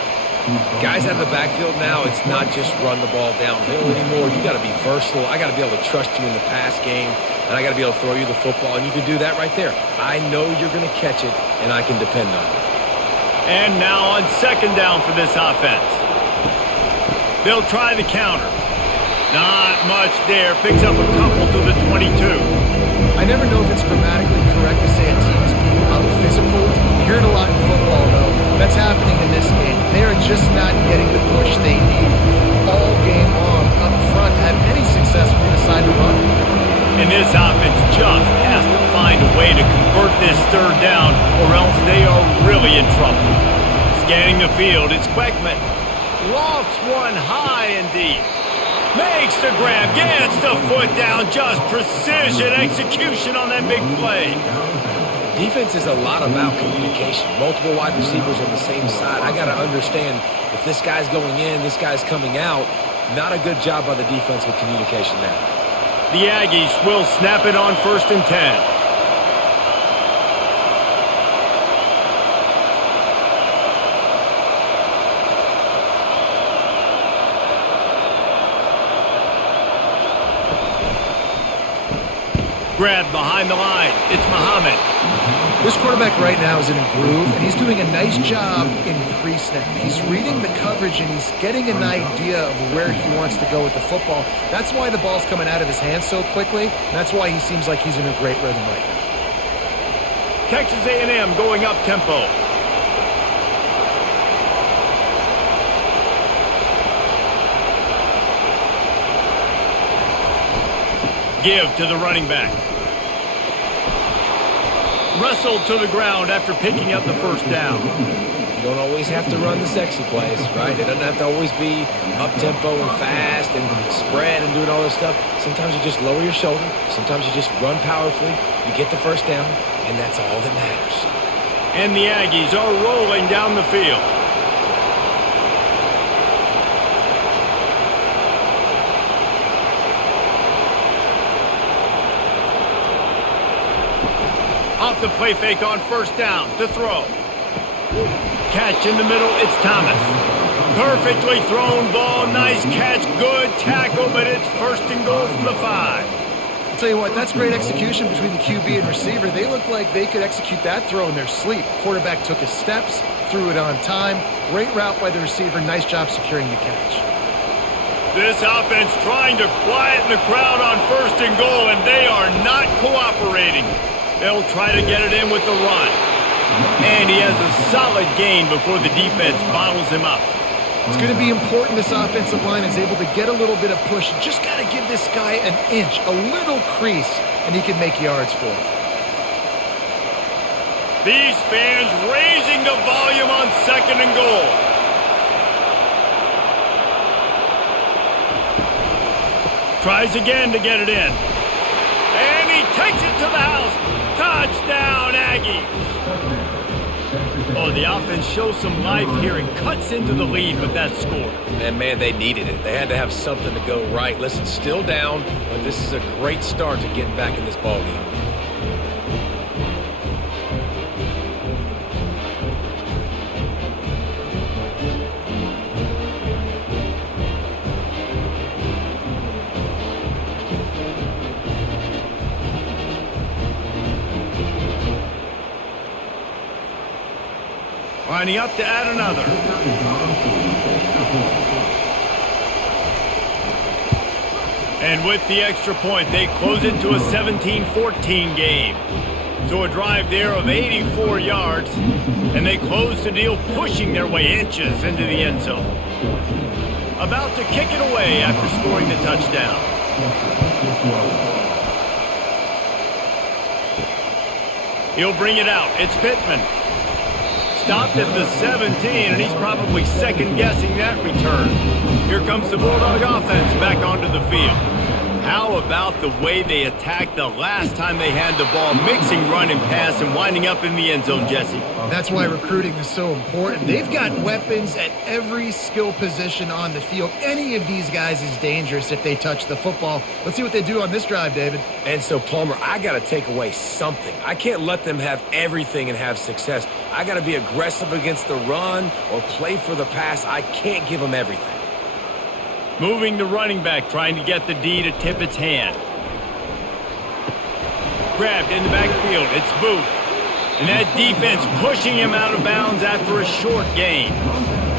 Guys out of the backfield now, it's not just run the ball downhill anymore. You got to be versatile. I got to be able to trust you in the pass game, and I got to be able to throw you the football, and you can do that right there. I know you're going to catch it, and I can depend on it. And now on second down for this offense. They'll try the counter. Not much there. Picks up a couple to the 22. I never know if it's grammatically correct to say a team is being unphysical. You hear it a lot in football, though. That's happening in this game. They are just not getting the push they need all game long up front to have any success when they decide to run. And this offense just has to find a way to convert this third down, or else they are really in trouble. Scanning the field, it's Beckman. Lofts one high and deep. Makes the grab, gets the foot down, just precision execution on that big play. Defense is a lot about communication. Multiple wide receivers on the same side. I got to understand if this guy's going in, this guy's coming out. Not a good job by the defense with communication there. The Aggies will snap it on 1st and 10. Grab behind the line. It's Muhammad. This quarterback right now is in a groove, and he's doing a nice job in pre-snap. He's reading the coverage, and he's getting an idea of where he wants to go with the football. That's why the ball's coming out of his hands so quickly, and that's why he seems like he's in a great rhythm right now. Texas A&M going up tempo. Give to the running back. Wrestled to the ground after picking up the first down. You don't always have to run the sexy plays, right? It doesn't have to always be up-tempo and fast and spread and doing all this stuff. Sometimes you just lower your shoulder. Sometimes you just run powerfully. You get the first down, and that's all that matters. And the Aggies are rolling down the field. Off the play fake on first down to throw. Catch in the middle, it's Thomas. Perfectly thrown ball, nice catch, good tackle, but it's 1st and goal from the 5. I'll tell you what, that's great execution between the QB and receiver. They look like they could execute that throw in their sleep. Quarterback took his steps, threw it on time. Great route by the receiver, nice job securing the catch. This offense trying to quieten the crowd on 1st and goal, and they are not cooperating. They'll try to get it in with the run. And he has a solid gain before the defense bottles him up. It's going to be important this offensive line is able to get a little bit of push. You just got to give this guy an inch, a little crease, and he can make yards for it. These fans raising the volume on 2nd and goal. Tries again to get it in. And he takes it to the house. Touchdown, Aggies. Oh, the offense shows some life here and cuts into the lead with that score. And, man, they needed it. They had to have something to go right. Listen, still down, but this is a great start to getting back in this ballgame. Lining up to add another. And with the extra point, they close it to a 17-14 game. So a drive there of 84 yards, and they close the deal, pushing their way inches into the end zone. About to kick it away after scoring the touchdown. He'll bring it out. It's Pittman. Stopped at the 17, and he's probably second-guessing that return. Here comes the Bulldog offense back onto the field. How about the way they attacked the last time they had the ball, mixing run and pass and winding up in the end zone, Jesse? That's why recruiting is so important. They've got weapons at every skill position on the field. Any of these guys is dangerous if they touch the football. Let's see what they do on this drive, David. And so, Palmer, I got to take away something. I can't let them have everything and have success. I got to be aggressive against the run or play for the pass. I can't give them everything. Moving the running back, trying to get the D to tip its hand. Grabbed in the backfield. It's Booth. And that defense pushing him out of bounds after a short gain.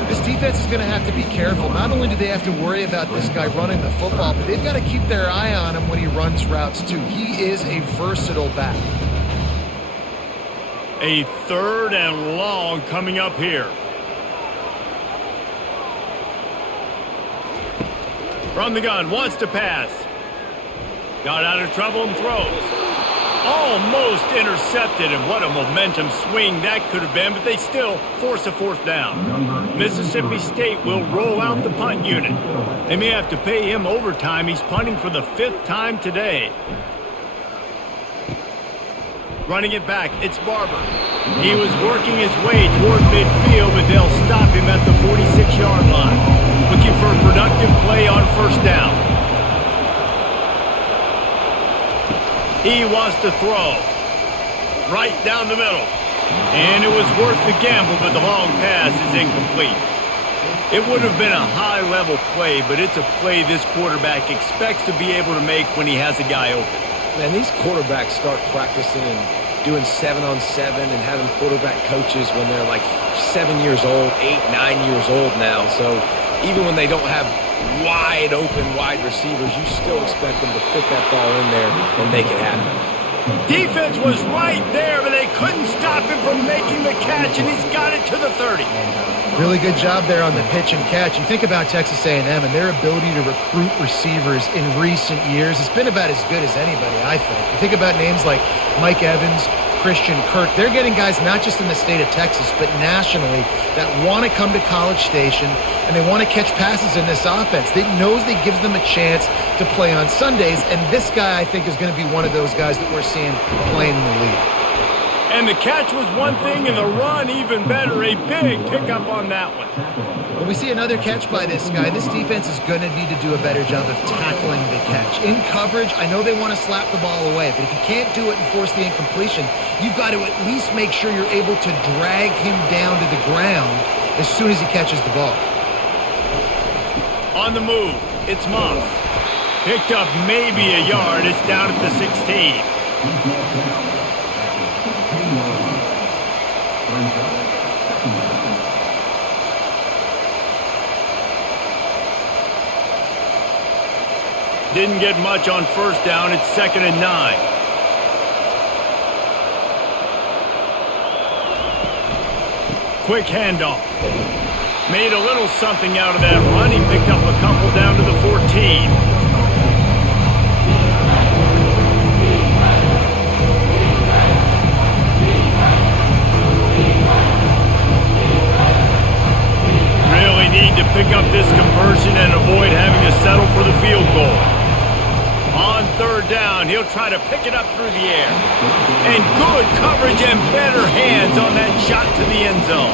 This defense is going to have to be careful. Not only do they have to worry about this guy running the football, but they've got to keep their eye on him when he runs routes too. He is a versatile back. A 3rd and long coming up here. From the gun, wants to pass. Got out of trouble and throws. Almost intercepted, and what a momentum swing that could have been, but they still force a 4th down. Mississippi State will roll out the punt unit. They may have to pay him overtime. He's punting for the 5th time today. Running it back, it's Barber. He was working his way toward midfield, but they'll stop him at the 46-yard line. Looking for a productive play on 1st down. He wants to throw. Right down the middle. And it was worth the gamble, but the long pass is incomplete. It would have been a high-level play, but it's a play this quarterback expects to be able to make when he has a guy open. Man, these quarterbacks start practicing and doing 7-on-7 and having quarterback coaches when they're like 7 years old, 8, 9 years old now. So even when they don't have wide open wide receivers, you still expect them to fit that ball in there and make it happen. Defense was right there, but they couldn't stop him from making the catch, and he's got it to the 30. Really good job there on the pitch and catch. You think about Texas A&M and their ability to recruit receivers in recent years. It's been about as good as anybody, I think. You think about names like Mike Evans, Christian Kirk. They're getting guys not just in the state of Texas, but nationally that want to come to College Station and they want to catch passes in this offense. They knows they gives them a chance to play on Sundays, and this guy, I think, is going to be one of those guys that we're seeing playing in the league. And the catch was one thing, and the run even better. A big pickup on that one. When we see another catch by this guy, this defense is going to need to do a better job of tackling the catch. In coverage, I know they want to slap the ball away, but if you can't do it and force the incompletion, you've got to at least make sure you're able to drag him down to the ground as soon as he catches the ball. On the move, it's Moss. Picked up maybe a yard. It's down at the 16. Didn't get much on first down. It's 2nd and 9. Quick handoff. Made a little something out of that run. He picked up a couple down to the 14. Really need to pick up this conversion and avoid having to settle for the field goal. On 3rd down, he'll try to pick it up through the air. And good coverage and better hands on that shot to the end zone.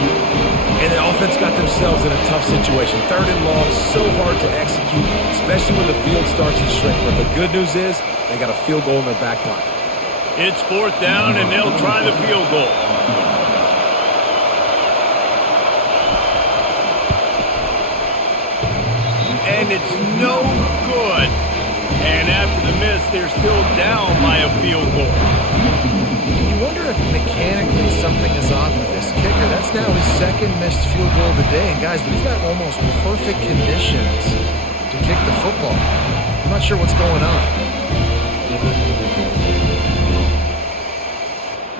And the offense got themselves in a tough situation. 3rd and long, so hard to execute, especially when the field starts to shrink. But the good news is they got a field goal in their back pocket. It's 4th down, and they'll try the field goal. And it's no good. And after the miss, they're still down by a field goal. You wonder if mechanically something is off with this kicker. That's now his 2nd missed field goal of the day. And guys, we've got almost perfect conditions to kick the football. I'm not sure what's going on.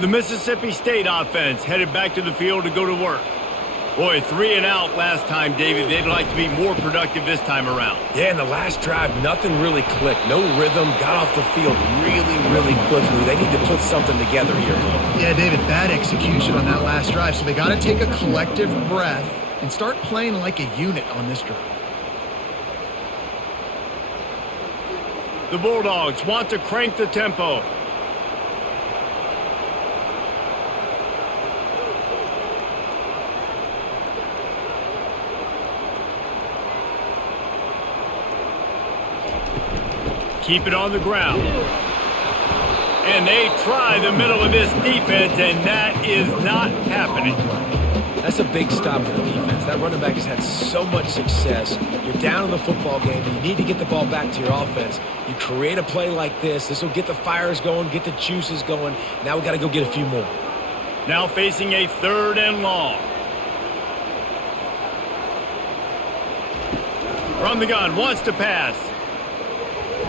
The Mississippi State offense headed back to the field to go to work. Boy, 3 and out last time, David. They'd like to be more productive this time around. Yeah, in the last drive, nothing really clicked. No rhythm, got off the field really quickly. They need to put something together here. Yeah, David, bad execution on that last drive. So they got to take a collective breath and start playing like a unit on this drive. The Bulldogs want to crank the tempo. Keep it on the ground. And they try the middle of this defense, and that is not happening. That's a big stop for the defense. That running back has had so much success. You're down in the football game. You need to get the ball back to your offense. You create a play like this. This will get the fires going, get the juices going. Now we got to go get a few more. Now facing a 3rd and long. From the gun, wants to pass.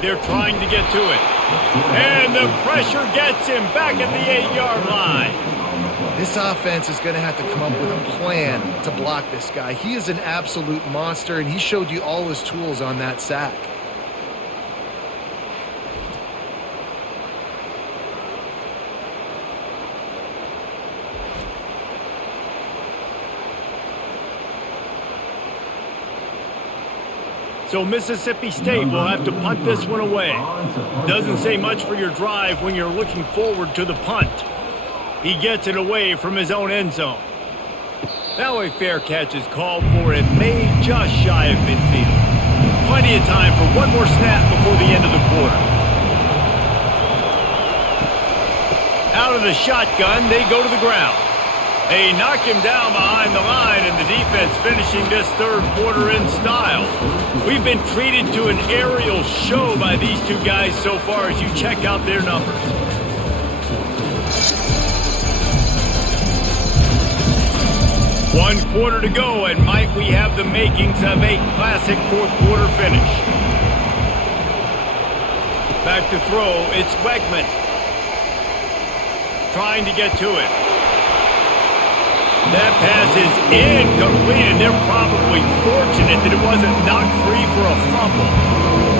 They're trying to get to it. And the pressure gets him back at the 8-yard line. This offense is going to have to come up with a plan to block this guy. He is an absolute monster, and he showed you all his tools on that sack. So Mississippi State will have to punt this one away. Doesn't say much for your drive when you're looking forward to the punt. He gets it away from his own end zone. Now a fair catch is called for and made just shy of midfield. Plenty of time for one more snap before the end of the quarter. Out of the shotgun, they go to the ground. They knock him down behind the line, and the defense finishing this 3rd quarter in style. We've been treated to an aerial show by these two guys so far as you check out their numbers. One quarter to go, and might we have the makings of a classic 4th quarter finish. Back to throw, it's Wegman. Trying to get to it. That pass is incomplete, and they're probably fortunate that it wasn't knocked free for a fumble.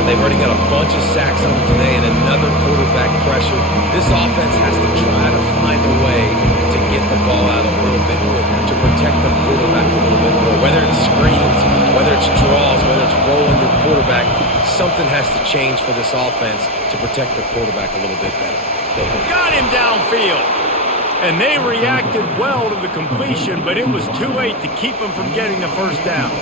They've already got a bunch of sacks on them today and another quarterback pressure. This offense has to try to find a way to get the ball out a little bit quicker, to protect the quarterback a little bit more. Whether it's screens, whether it's draws, whether it's rolling your quarterback, something has to change for this offense to protect the quarterback a little bit better. Got him downfield. And they reacted well to the completion, but it was too late to keep them from getting the 1st down.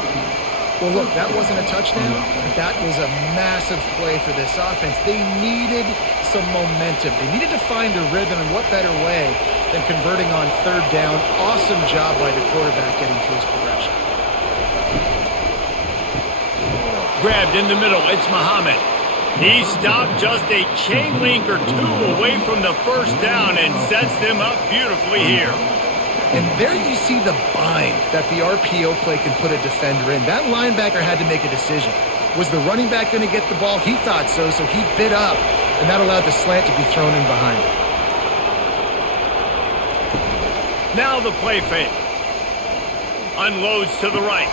Well, look, that wasn't a touchdown, but that was a massive play for this offense. They needed some momentum. They needed to find a rhythm, and what better way than converting on 3rd down. Awesome job by the quarterback getting to his progression. Grabbed in the middle, it's Muhammad. He stopped just a chain link or two away from the 1st down and sets them up beautifully here. And there you see the bind that the RPO play can put a defender in. That linebacker had to make a decision. Was the running back going to get the ball? He thought so, so he bit up, and that allowed the slant to be thrown in behind him. Now the play fake. Unloads to the right.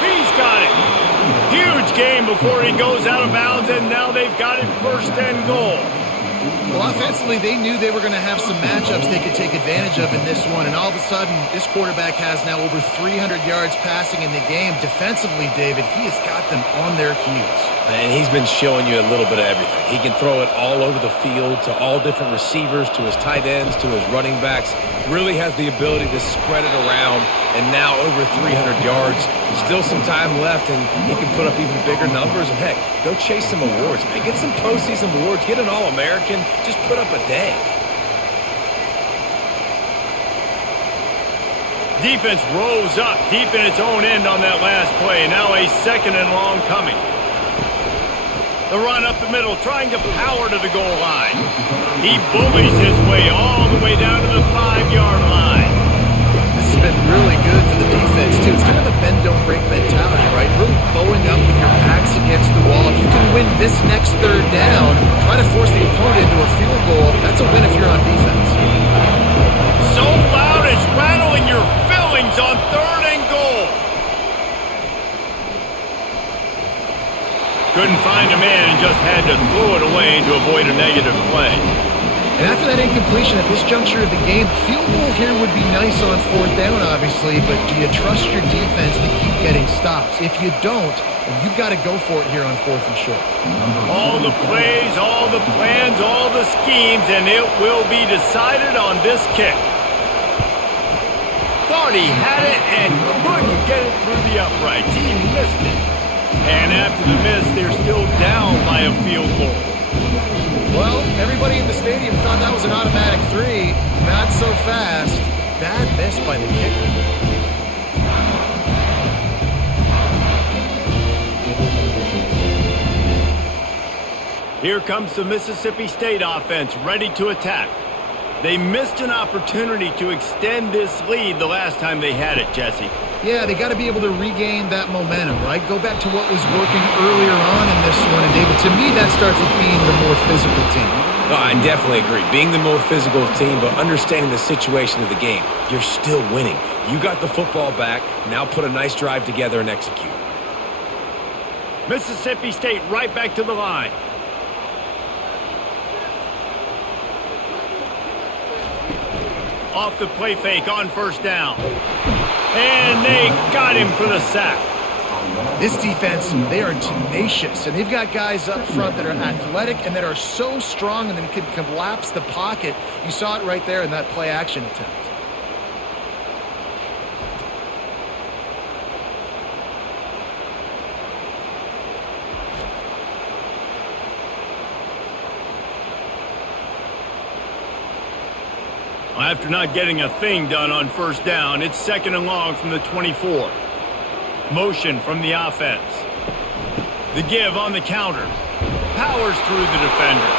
He's got it. Huge gain before he goes out of bounds, and now they've got it 1st and goal. Well, offensively, they knew they were going to have some matchups they could take advantage of in this one, and all of a sudden, this quarterback has now over 300 yards passing in the game. Defensively, David, he has got them on their heels. And he's been showing you a little bit of everything. He can throw it all over the field to all different receivers, to his tight ends, to his running backs. Really has the ability to spread it around, and now over 300 yards. Still some time left, and he can put up even bigger numbers. And, heck, go chase some awards, man. Get some postseason awards. Get an All-American. Just put up a day. Defense rose up deep in its own end on that last play. Now a 2nd and long coming. The run up the middle, trying to power to the goal line. He bullies his way all the way down to the 5-yard line. This has been really good for the defense, too. It's kind of a bend-don't-break mentality, right? Really bowing up with your backs against the wall. If you can win this next 3rd down, try to force the opponent into a field goal, that's a win if you're on defense. So loud it's rattling your fillings on 3rd and goal. Couldn't find a man and just had to throw it away to avoid a negative play. And after that incompletion at this juncture of the game, field goal here would be nice on 4th down, obviously, but do you trust your defense to keep getting stops? If you don't, then you've got to go for it here on 4th and short. All the plays, all the plans, all the schemes, and it will be decided on this kick. Thought he had it and couldn't get it through the uprights. He missed it. And after the miss, they're still down by a field goal. Well, everybody in the stadium thought that was an automatic 3. Not so fast. Bad miss by the kicker. Here comes the Mississippi State offense ready to attack. They missed an opportunity to extend this lead the last time they had it, Jesse. Yeah, they got to be able to regain that momentum, right? Go back to what was working earlier on in this one. And, David, to me, that starts with being the more physical team. No, I definitely agree. Being the more physical team, but understanding the situation of the game. You're still winning. You got the football back. Now put a nice drive together and execute. Mississippi State right back to the line. Off the play fake on 1st down. And they got him for the sack. This defense, they are tenacious, and they've got guys up front that are athletic and that are so strong and that can collapse the pocket. You saw it right there in that play action attempt. After not getting a thing done on 1st down, it's 2nd and long from the 24. Motion from the offense. The give on the counter. Powers through the defender.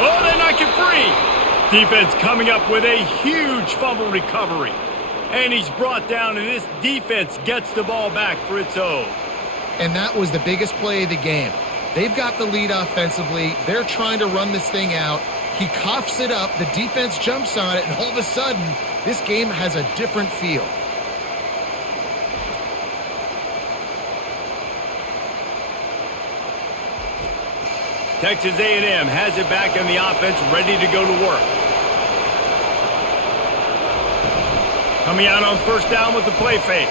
Oh, they knock it free. Defense coming up with a huge fumble recovery. And he's brought down, and this defense gets the ball back for its own. And that was the biggest play of the game. They've got the lead offensively. They're trying to run this thing out. He coughs it up, the defense jumps on it, and all of a sudden, this game has a different feel. Texas A&M has it back in the offense, ready to go to work. Coming out on 1st down with the play fake.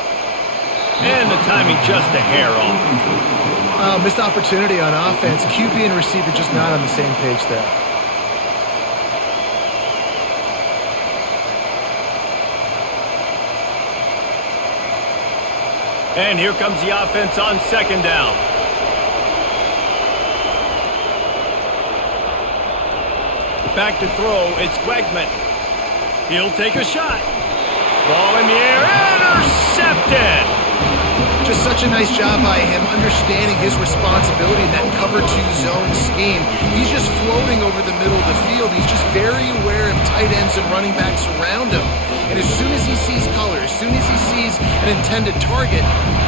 And the timing just a hair off. Missed opportunity on offense. QB and receiver just not on the same page there. And here comes the offense on 2nd down. Back to throw, it's Wegman. He'll take a shot. Ball in the air, intercepted! Just such a nice job by him, understanding his responsibility in that cover 2 zone scheme. He's just floating over the middle of the field. He's just very aware of tight ends and running backs around him. And as soon as he sees color, as soon as he sees an intended target,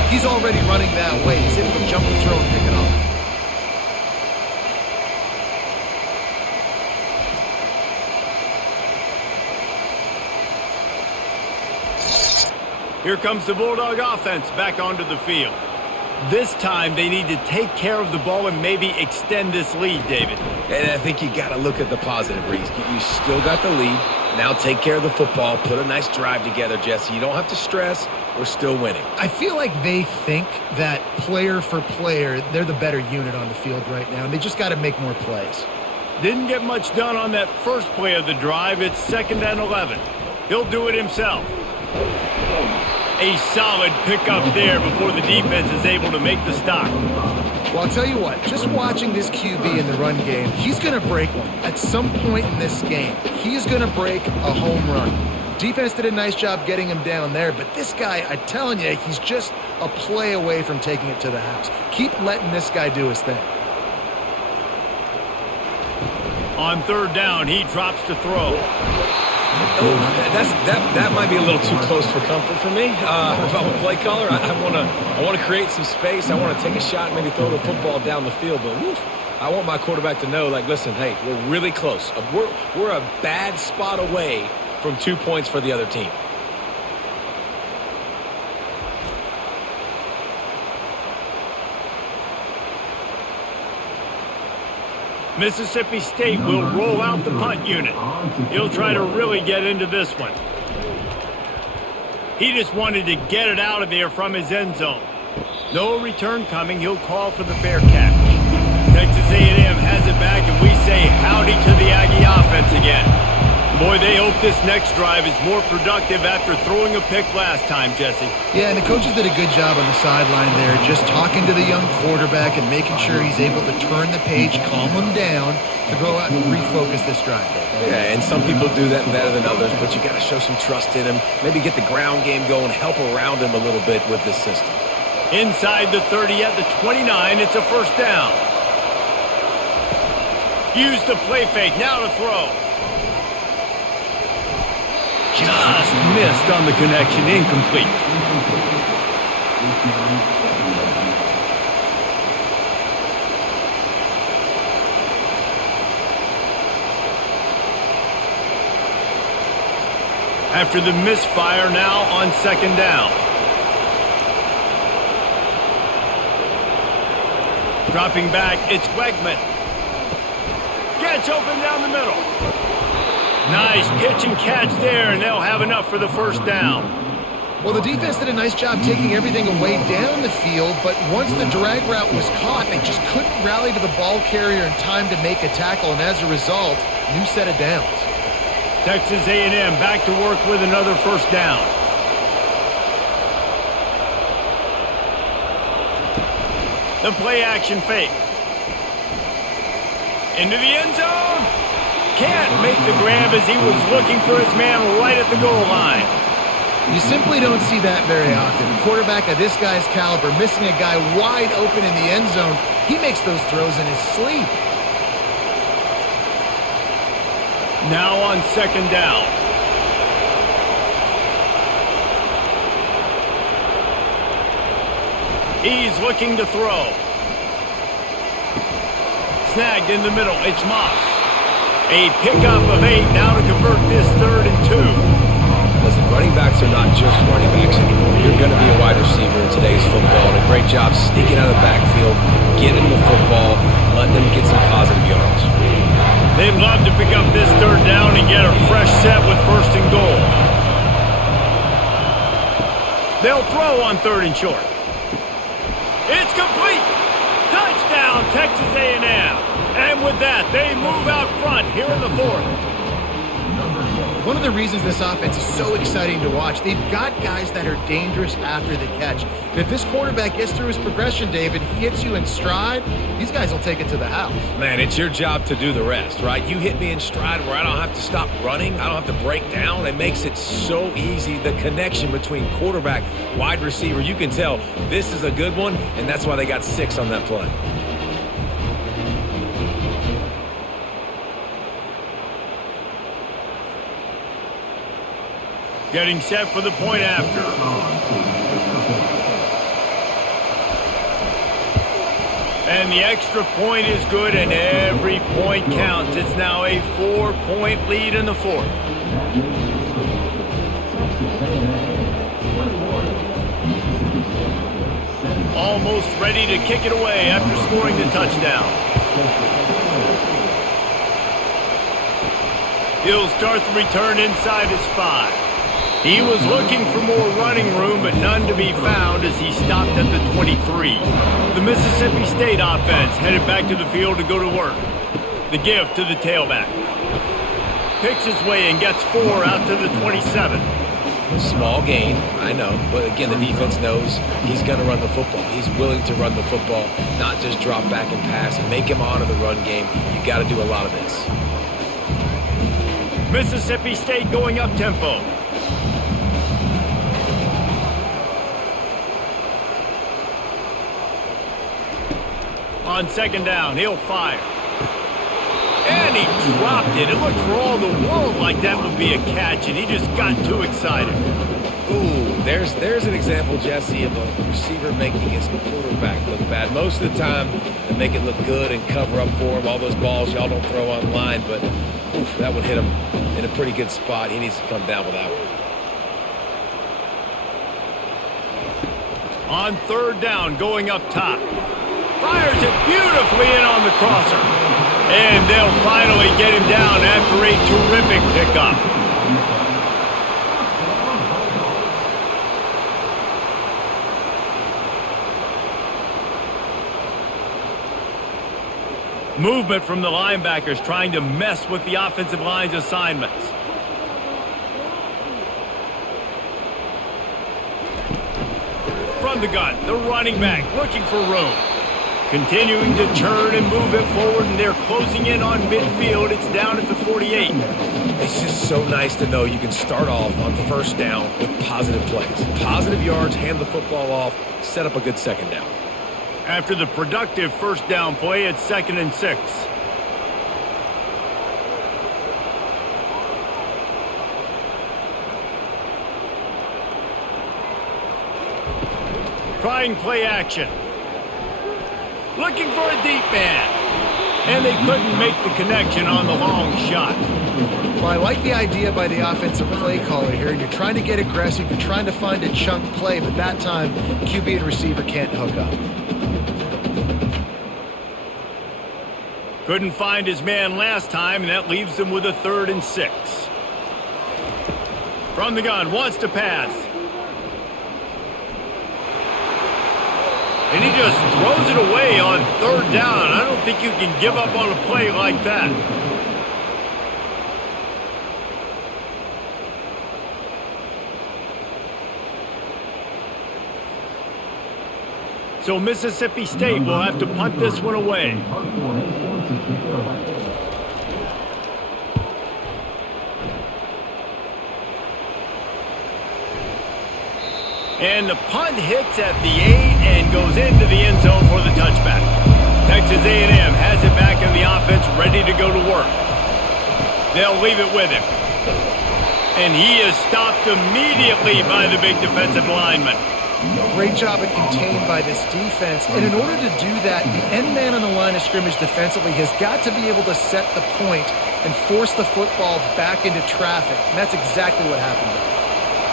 he's already running that way. He's able to jump the throw and pick it off. Here comes the Bulldog offense back onto the field. This time, they need to take care of the ball and maybe extend this lead, David. And I think you got to look at the positive, Reese. You still got the lead. Now take care of the football. Put a nice drive together, Jesse. You don't have to stress. We're still winning. I feel like they think that player for player, they're the better unit on the field right now, and they just got to make more plays. Didn't get much done on that first play of the drive. It's 2nd and 11. He'll do it himself. A solid pickup there before the defense is able to make the stop. Well, I'll tell you what, just watching this QB in the run game, he's going to break one. At some point in this game, he's going to break a home run. Defense did a nice job getting him down there, but this guy, I'm telling you, he's just a play away from taking it to the house. Keep letting this guy do his thing. On 3rd down, he drops to throw. That might be a little too close for comfort for me. If I'm a play caller, I want to create some space. I want to take a shot and maybe throw the football down the field. But I want my quarterback to know, like, listen, hey, we're really close. We're a bad spot away from 2 points for the other team. Mississippi State will roll out the punt unit. He'll try to really get into this one. He just wanted to get it out of there from his end zone. No return coming. He'll call for the fair catch. Texas A&M has it back, and we say howdy to the Aggie offense again. Boy, they hope this next drive is more productive after throwing a pick last time, Jesse. Yeah, and the coaches did a good job on the sideline there, just talking to the young quarterback and making sure he's able to turn the page, calm him down, to go out and refocus this drive. Yeah, and some people do that better than others, but you got to show some trust in him. Maybe get the ground game going, help around him a little bit with this system. Inside the 30 at the 29, it's a 1st down. Use the play fake, now to throw. Just missed on the connection, incomplete. After the misfire, now on 2nd down. Dropping back, it's Wegman. Gets open down the middle. Nice pitch and catch there, and they'll have enough for the 1st down. Well, the defense did a nice job taking everything away down the field, but once the drag route was caught, they just couldn't rally to the ball carrier in time to make a tackle, and as a result, new set of downs. Texas A&M back to work with another 1st down. The play action fake. Into the end zone. Can't make the grab as he was looking for his man right at the goal line. You simply don't see that very often. A quarterback of this guy's caliber missing a guy wide open in the end zone. He makes those throws in his sleep. Now on 2nd down. He's looking to throw. Snagged in the middle. It's Moss. A pickup of 8 now to convert this 3rd and 2. Listen, running backs are not just running backs anymore. You're going to be a wide receiver in today's football, and a great job sneaking out of the backfield, getting the football, letting them get some positive yards. They'd love to pick up this 3rd down and get a fresh set with 1st and goal. They'll throw on 3rd and short. It's complete. Touchdown, Texas A&M. And with that, they move out front here in the 4th. One of the reasons this offense is so exciting to watch, they've got guys that are dangerous after the catch. And if this quarterback gets through his progression, David, he hits you in stride, these guys will take it to the house. Man, it's your job to do the rest, right? You hit me in stride where I don't have to stop running. I don't have to break down. It makes it so easy. The connection between quarterback, wide receiver, you can tell this is a good one, and that's why they got 6 on that play. Getting set for the point after. And the extra point is good, and every point counts. It's now a 4-point lead in the fourth. Almost ready to kick it away after scoring the touchdown. He'll start the return inside his 5. He was looking for more running room, but none to be found as he stopped at the 23. The Mississippi State offense headed back to the field to go to work. The give to the tailback. Picks his way and gets 4 out to the 27. Small gain, I know, but again, the defense knows he's going to run the football. He's willing to run the football, not just drop back and pass and make him honor the run game. You got to do a lot of this. Mississippi State going up tempo. On second down, he'll fire. And he dropped it. It looked for all the world like that would be a catch, and he just got too excited. Ooh, there's an example, Jesse, of a receiver making his quarterback look bad. Most of the time, they make it look good and cover up for him. All those balls y'all don't throw online, but oof, that would hit him in a pretty good spot. He needs to come down with that one. On third down, going up top. Fires it beautifully in on the crosser. And they'll finally get him down after a terrific pickup. Movement from the linebackers trying to mess with the offensive line's assignments. From the gun, the running back looking for room. Continuing to turn and move it forward, and they're closing in on midfield. It's down at the 48. It's just so nice to know you can start off on first down with positive plays. Positive yards, hand the football off, set up a good second down. After the productive first down play, it's 2nd and 6. Trying play action. Looking for a deep man. And they couldn't make the connection on the long shot. Well, I like the idea by the offensive play caller here. You're trying to get aggressive. You're trying to find a chunk play, but that time, QB and receiver can't hook up. Couldn't find his man last time, and that leaves him with a 3rd and 6. From the gun, wants to pass. And he just throws it away on 3rd down. I don't think you can give up on a play like that. So Mississippi State will have to punt this one away. And the punt hits at the 8 and goes into the end zone for the touchback. Texas A&M has it back in the offense, ready to go to work. They'll leave it with him. And he is stopped immediately by the big defensive lineman. Great job at contained by this defense. And in order to do that, the end man on the line of scrimmage defensively has got to be able to set the point and force the football back into traffic. And that's exactly what happened there.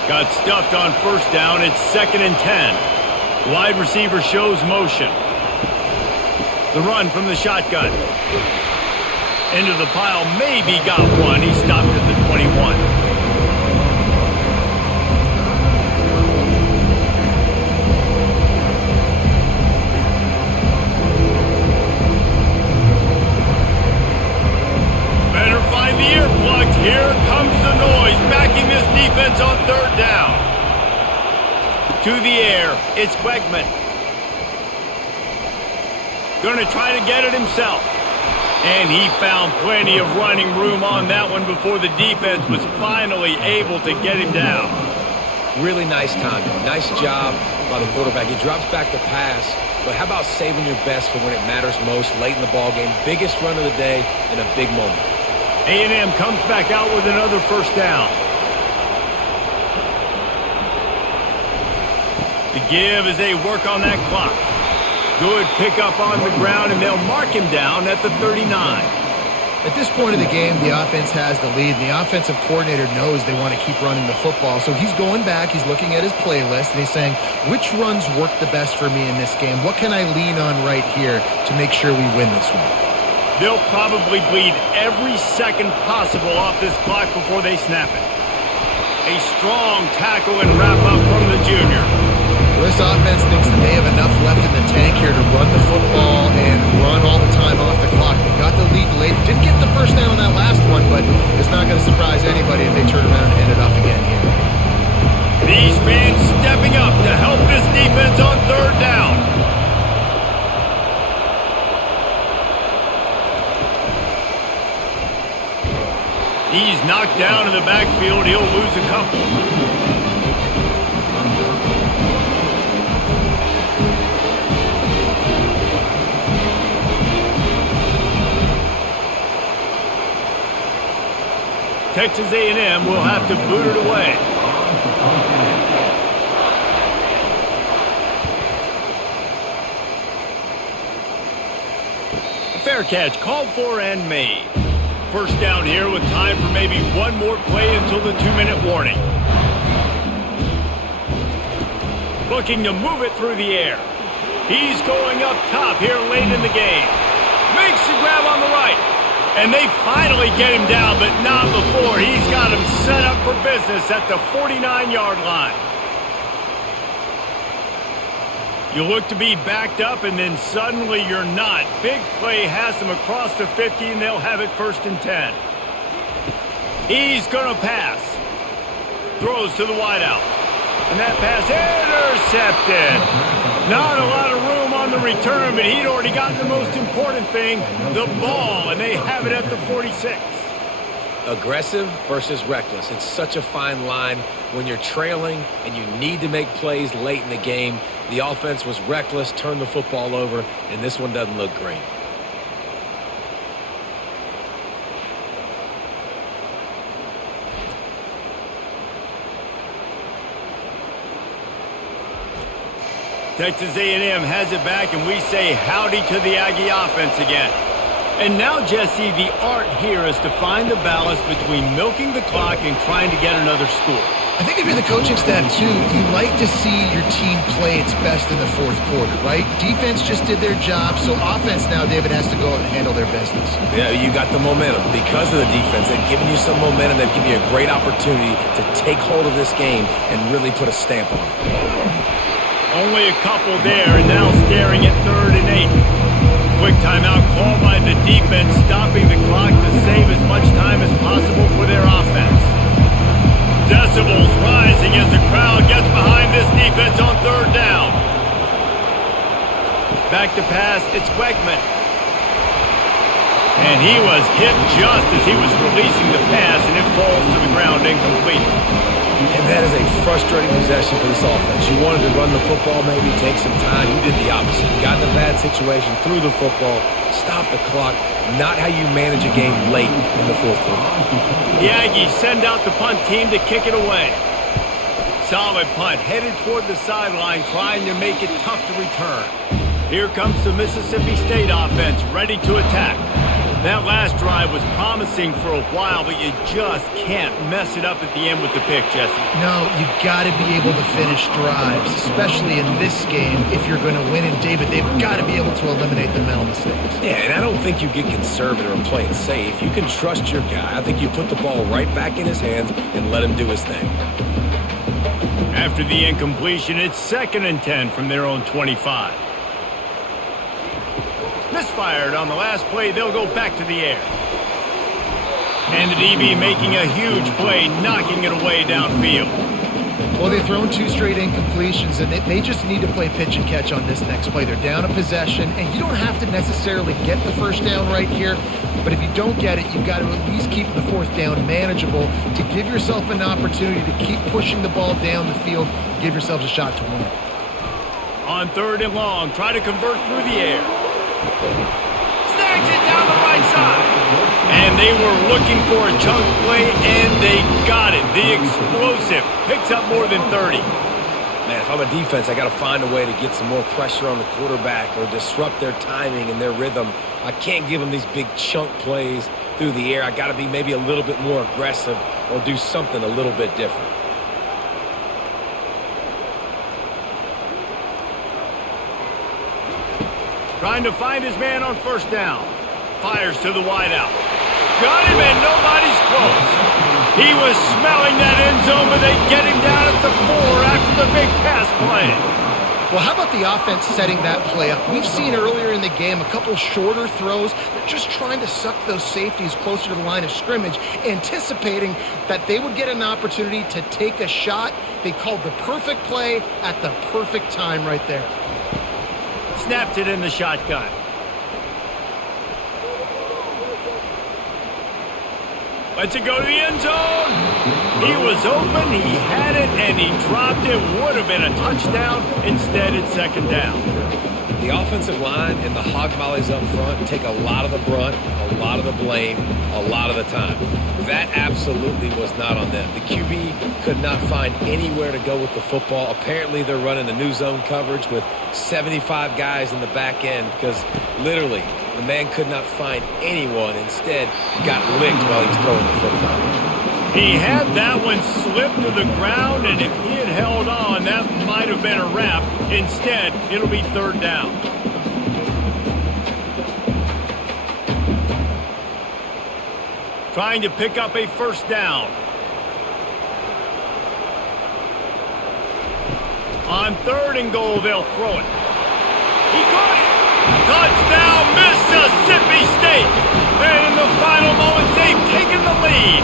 Got stuffed on first down. It's 2nd and 10. Wide receiver shows motion. The run from the shotgun. Into the pile. Maybe got one. He stopped at the 21. Better find the earplugs. Here comes the noise. Backing this defense on 3rd down. To the air. It's Wegman. Going to try to get it himself. And he found plenty of running room on that one before the defense was finally able to get him down. Really nice timing. Nice job by the quarterback. He drops back to pass, but how about saving your best for when it matters most late in the ball game? Biggest run of the day in a big moment. A&M comes back out with another first down. The give as they work on that clock. Good pickup on the ground, and they'll mark him down at the 39. At this point of the game, the offense has the lead, and the offensive coordinator knows they want to keep running the football. So he's going back, he's looking at his playlist, and he's saying, which runs work the best for me in this game? What can I lean on right here to make sure we win this one? They'll probably bleed every second possible off this clock before they snap it. A strong tackle and wrap-up from the junior. This offense thinks that they have enough left in the tank here to run the football and run all the time off the clock. They got the lead late. Didn't get the first down on that last one, but it's not going to surprise anybody if they turn around and hand it off again here. These fans stepping up to help this defense on third down. He's knocked down in the backfield. He'll lose a couple. Texas A&M will have to boot it away. A fair catch called for and made. First down here with time for maybe one more play until the 2-minute warning. Looking to move it through the air. He's going up top here late in the game. Makes the grab on the right. And they finally get him down, but not before. He's got him set up for business at the 49-yard line. You look to be backed up, and then suddenly you're not. Big play has them across the 50, and they'll have it 1st and 10. He's going to pass. Throws to the wideout. And that pass intercepted. Not a lot of room on the return, but he'd already gotten the most important thing, the ball, and they have it at the 46. Aggressive versus reckless. It's such a fine line when you're trailing and you need to make plays late in the game. The offense was reckless, turned the football over, and this one doesn't look great. Texas A&M has it back, and we say howdy to the Aggie offense again. And now, Jesse, the art here is to find the balance between milking the clock and trying to get another score. I think if you're the coaching staff, too, you like to see your team play its best in the fourth quarter, right? Defense just did their job, so offense now, David, has to go out and handle their business. Yeah, you got the momentum. Because of the defense, they've given you some momentum. They've given you a great opportunity to take hold of this game and really put a stamp on it. Only a couple there, and now staring at 3rd and 8. Quick timeout called by the defense, stopping the clock to save as much time as possible for their offense. Decibels rising as the crowd gets behind this defense on 3rd down. Back to pass, it's Wegman. And he was hit just as he was releasing the pass, and it falls to the ground incomplete. And that is a frustrating possession for this offense. You wanted to run the football, maybe take some time. You did the opposite. You got in a bad situation, threw the football, stopped the clock. Not how you manage a game late in the fourth quarter. The Aggies send out the punt team to kick it away. Solid punt, headed toward the sideline, trying to make it tough to return. Here comes the Mississippi State offense, ready to attack. That last drive was promising for a while, but you just can't mess it up at the end with the pick, Jesse. No, you got to be able to finish drives, especially in this game. If you're going to win, and David, they've got to be able to eliminate the mental mistakes. Yeah, and I don't think you get conservative and play it safe. You can trust your guy. I think you put the ball right back in his hands and let him do his thing. After the incompletion, it's 2nd and 10 from their own 25. Misfired on the last play, they'll go back to the air. And the DB making a huge play, knocking it away downfield. Well, they've thrown 2 straight incompletions, and they just need to play pitch and catch on this next play. They're down a possession, and you don't have to necessarily get the first down right here, but if you don't get it, you've got to at least keep the 4th down manageable to give yourself an opportunity to keep pushing the ball down the field, give yourselves a shot to win. On 3rd and long, try to convert through the air. Snags it down the right side. And they were looking for a chunk play, and they got it. The explosive picks up more than 30. Man, if I'm a defense, I got to find a way to get some more pressure on the quarterback or disrupt their timing and their rhythm. I can't give them these big chunk plays through the air. I got to be maybe a little bit more aggressive or do something a little bit different. Trying to find his man on first down. Fires to the wideout. Got him, and nobody's close. He was smelling that end zone, but they get him down at the 4 after the big pass play. Well, how about the offense setting that play up? We've seen earlier in the game a couple shorter throws. They're just trying to suck those safeties closer to the line of scrimmage, anticipating that they would get an opportunity to take a shot. They called the perfect play at the perfect time right there. Snapped it in the shotgun. Lets it go to the end zone. He was open, he had it, and he dropped it. Would have been a touchdown. Instead, it's second down. The offensive line and the hog mollies up front take a lot of the brunt, a lot of the blame, a lot of the time. That absolutely was not on them. The QB could not find anywhere to go with the football. Apparently, they're running a new zone coverage with 75 guys in the back end because literally the man could not find anyone. Instead, got licked while he was throwing the football. He had that one slip to the ground, and if he had held on, that might have been a wrap. Instead, it'll be third down. Trying to pick up a first down. On third and goal, they'll throw it. He caught it. Touchdown, Mississippi State. And in the final moments, they've taken the lead.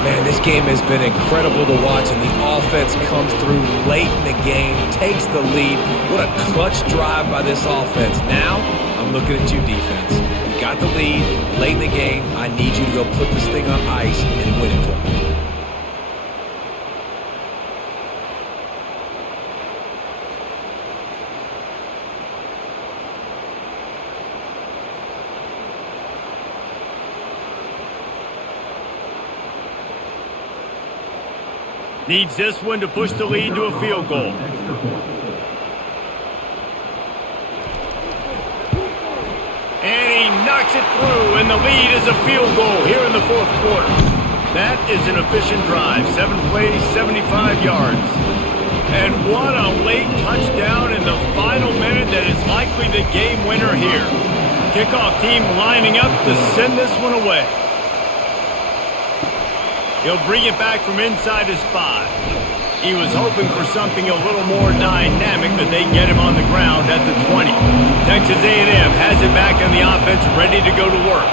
Man, this game has been incredible to watch, and the offense comes through late in the game, takes the lead. What a clutch drive by this offense. Now, I'm looking at you, defense. You got the lead late in the game. I need you to go put this thing on ice and win it for me. Needs this one to push the lead to a field goal. And he knocks it through, and the lead is a field goal here in the fourth quarter. That is an efficient drive. 7 plays, 75 yards. And what a late touchdown in the final minute that is likely the game winner here. Kickoff team lining up to send this one away. He'll bring it back from inside his 5. He was hoping for something a little more dynamic, but they get him on the ground at the 20. Texas A&M has it back on the offense, ready to go to work.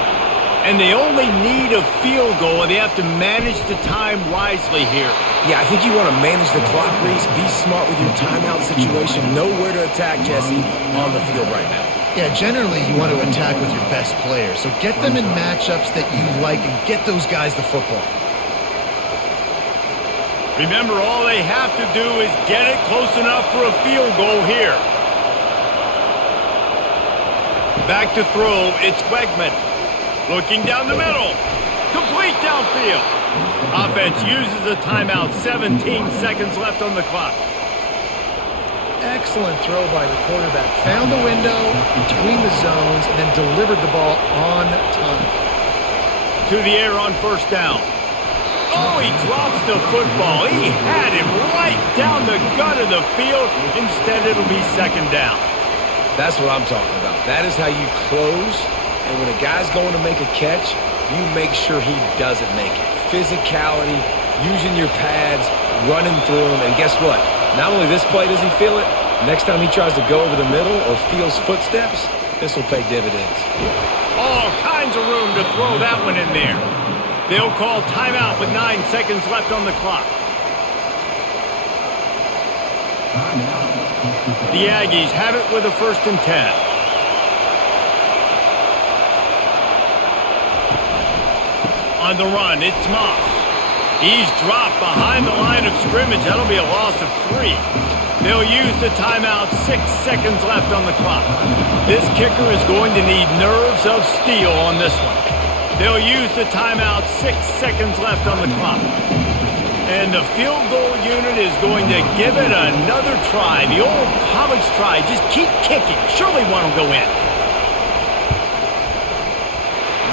And they only need a field goal, and they have to manage the time wisely here. Yeah, I think you want to manage the clock, Reese. Be smart with your timeout situation. Know where to attack, Jesse, on the field right now. Yeah, generally you want to attack with your best players. So get them in matchups that you like and get those guys the football. Remember, all they have to do is get it close enough for a field goal here. Back to throw, it's Wegman. Looking down the middle. Complete downfield. Offense uses a timeout. 17 seconds left on the clock. Excellent throw by the quarterback. Found the window between the zones and then delivered the ball on time. To the air on first down. Oh, he drops the football. He had him right down the gut of the field. Instead, it'll be second down. That's what I'm talking about. That is how you close. And when a guy's going to make a catch, you make sure he doesn't make it. Physicality, using your pads, running through them. And guess what? Not only this play does he feel it, next time he tries to go over the middle or feels footsteps, this will pay dividends. All kinds of room to throw that one in there. They'll call timeout with 9 seconds left on the clock. The Aggies have it with a 1st and 10. On the run, it's Moss. He's dropped behind the line of scrimmage. That'll be a loss of 3. They'll use the timeout. 6 seconds left on the clock. This kicker is going to need nerves of steel on this one. They'll use the timeout. 6 seconds left on the clock. And the field goal unit is going to give it another try. The old college try. Just keep kicking. Surely one will go in.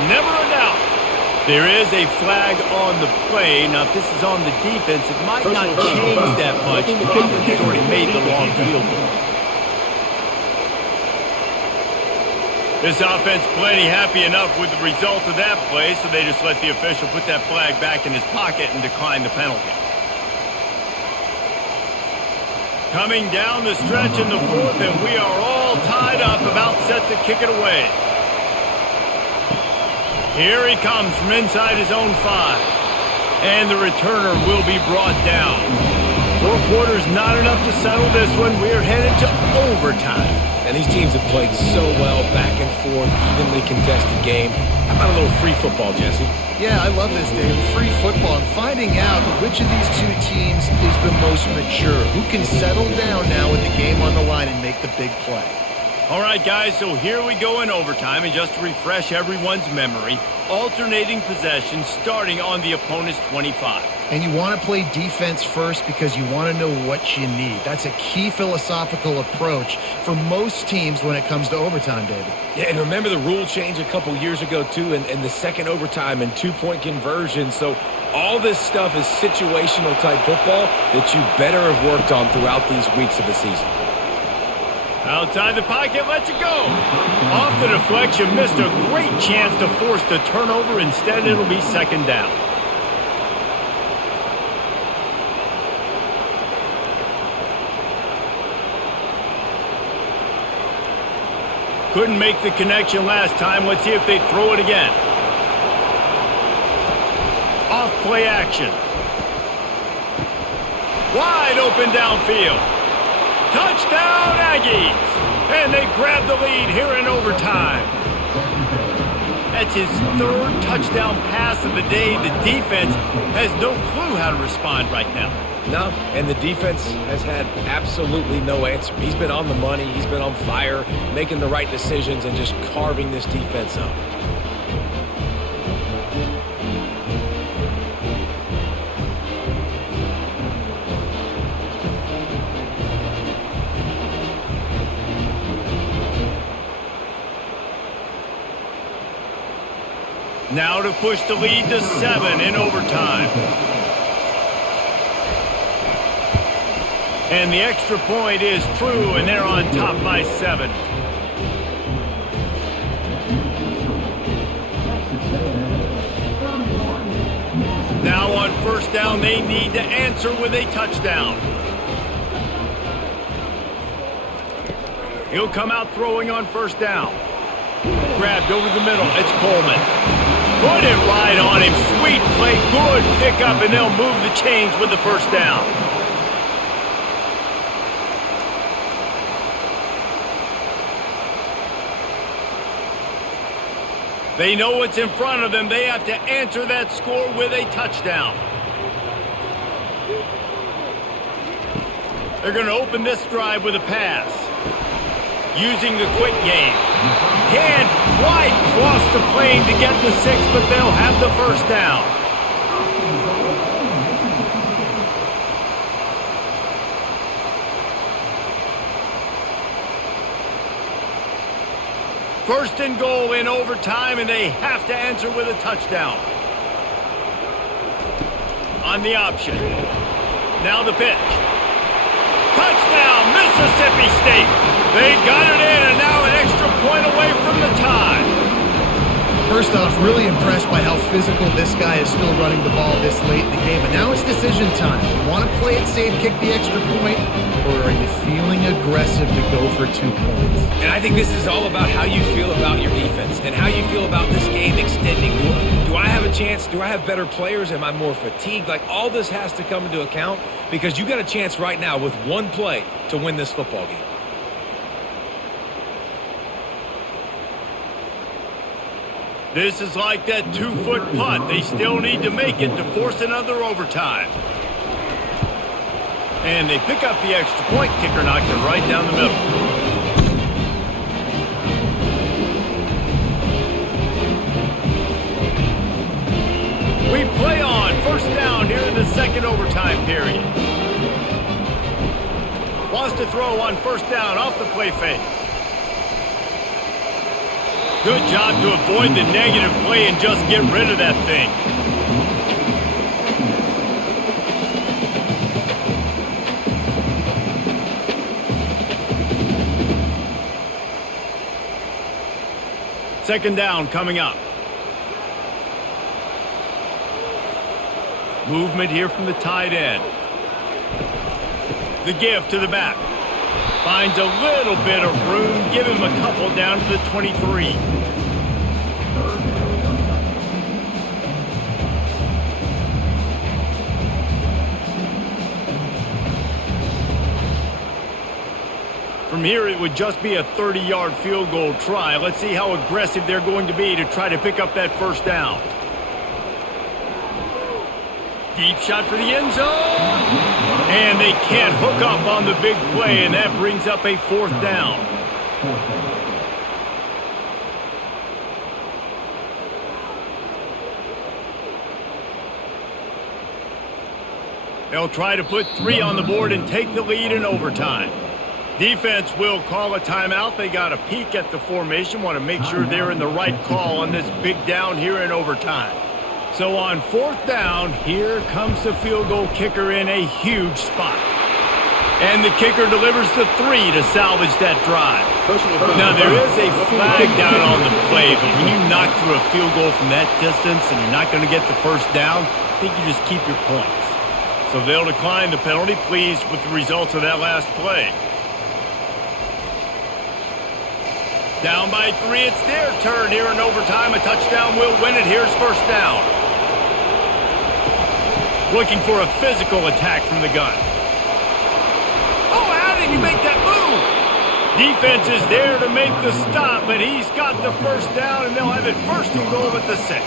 Never a doubt. There is a flag on the play. Now, if this is on the defense, it might not change that much. The offense has already made the long field goal. This offense plenty happy enough with the result of that play, so they just let the official put that flag back in his pocket and decline the penalty. Coming down the stretch in the fourth, and we are all tied up, about set to kick it away. Here he comes from inside his own 5. And the returner will be brought down. 4 quarters not enough to settle this one. We're headed to overtime. And these teams have played so well, back and forth, evenly contested game. How about a little free football, Jesse? Yeah, I love this, Dave. Free football and finding out which of these two teams is the most mature. Who can settle down now with the game on the line and make the big play? All right, guys, so here we go in overtime. And just to refresh everyone's memory, alternating possession starting on the opponent's 25. And you want to play defense first because you want to know what you need. That's a key philosophical approach for most teams when it comes to overtime, David. Yeah, and remember the rule change a couple years ago, too, and the second overtime and 2-point conversion. So all this stuff is situational type football that you better have worked on throughout these weeks of the season. Outside the pocket, lets it go. Off the deflection, missed a great chance to force the turnover. Instead, it'll be second down. Couldn't make the connection last time. Let's see if they throw it again. Off play action. Wide open downfield. Touchdown, Aggies! And they grab the lead here in overtime. That's his 3rd touchdown pass of the day. The defense has no clue how to respond right now. No, and the defense has had absolutely no answer. He's been on the money. He's been on fire, making the right decisions and just carving this defense up. Now to push the lead to 7 in overtime. And the extra point is true, and they're on top by 7. Now on first down, they need to answer with a touchdown. He'll come out throwing on first down. Grabbed over the middle. It's Coleman. Put it right on him. Sweet play. Good pickup, and they'll move the chains with the first down. They know what's in front of them. They have to answer that score with a touchdown. They're going to open this drive with a pass. Using the quick game. Can't quite cross the plane to get the 6, but they'll have the first down. First and goal in overtime, and they have to answer with a touchdown. On the option. Now the pitch. Touchdown, Mississippi State. They got it in, and now an extra point away from the tie. First off, really impressed by how physical this guy is still running the ball this late in the game. But now it's decision time. Want to play it safe, kick the extra point, or are you feeling aggressive to go for 2 points? And I think this is all about how you feel about your defense and how you feel about this game extending. Do I have a chance? Do I have better players? Am I more fatigued? Like, all this has to come into account because you got a chance right now with one play to win this football game. This is like that 2-foot punt. They still need to make it to force another overtime. And they pick up the extra point. Kicker knocked it right down the middle. We play on first down here in the second an overtime period. Wants to throw on first down off the play fake. Good job to avoid the negative play and just get rid of that thing. Second down coming up. Movement here from the tight end. The give to the back. Finds a little bit of room. Give him a couple down to the 23. From here, it would just be a 30-yard field goal try. Let's see how aggressive they're going to be to try to pick up that first down. Deep shot for the end zone. And they can't hook up on the big play, and that brings up a fourth down. They'll try to put 3 on the board and take the lead in overtime. Defense will call a timeout. They got a peek at the formation, want to make sure they're in the right call on this big down here in overtime. So on fourth down, here comes the field goal kicker in a huge spot. And the kicker delivers the 3 to salvage that drive. Now, there is a flag down on the play, but when you knock through a field goal from that distance and you're not going to get the first down, I think you just keep your points. So they'll decline the penalty, pleased with the results of that last play. Down by 3, it's their turn here in overtime. A touchdown will win it. Here's first down. Looking for a physical attack from the gun. Oh, how did he make that move? Defense is there to make the stop, but he's got the first down, and they'll have it first and goal at the 6.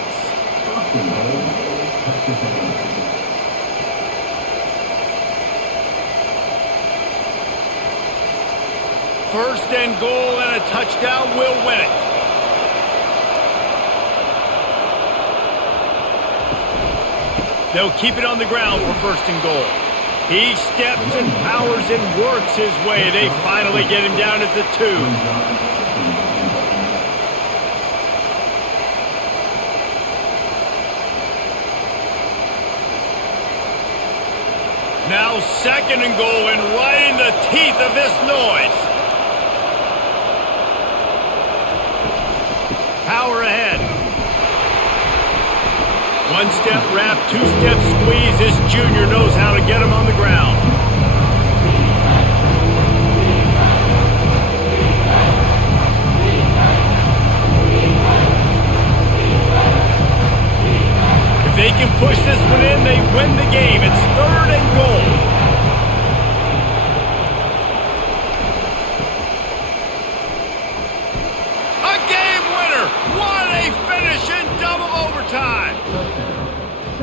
First and goal and a touchdown will win it. They'll keep it on the ground for first and goal. He steps and powers and works his way. They finally get him down at the 2. Now second and goal, and right in the teeth of this noise. Power ahead. One step wrap, 2-step squeeze. This junior knows how to get him on the ground. If they can push this one in, they win the game. It's third and goal.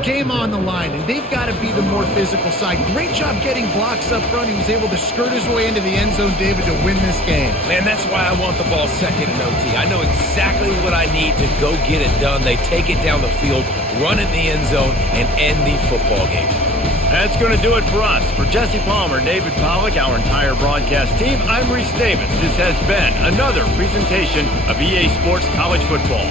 Game on the line, and they've got to be the more physical side. Great job getting blocks up front. He was able to skirt his way into the end zone, David, to win this game. Man, that's why I want the ball second in OT. I know exactly what I need to go get it done. They take it down the field, run it in the end zone, and end the football game. That's going to do it for us. For Jesse Palmer, David Pollack, our entire broadcast team, I'm Reese Davis. This has been another presentation of EA Sports College Football.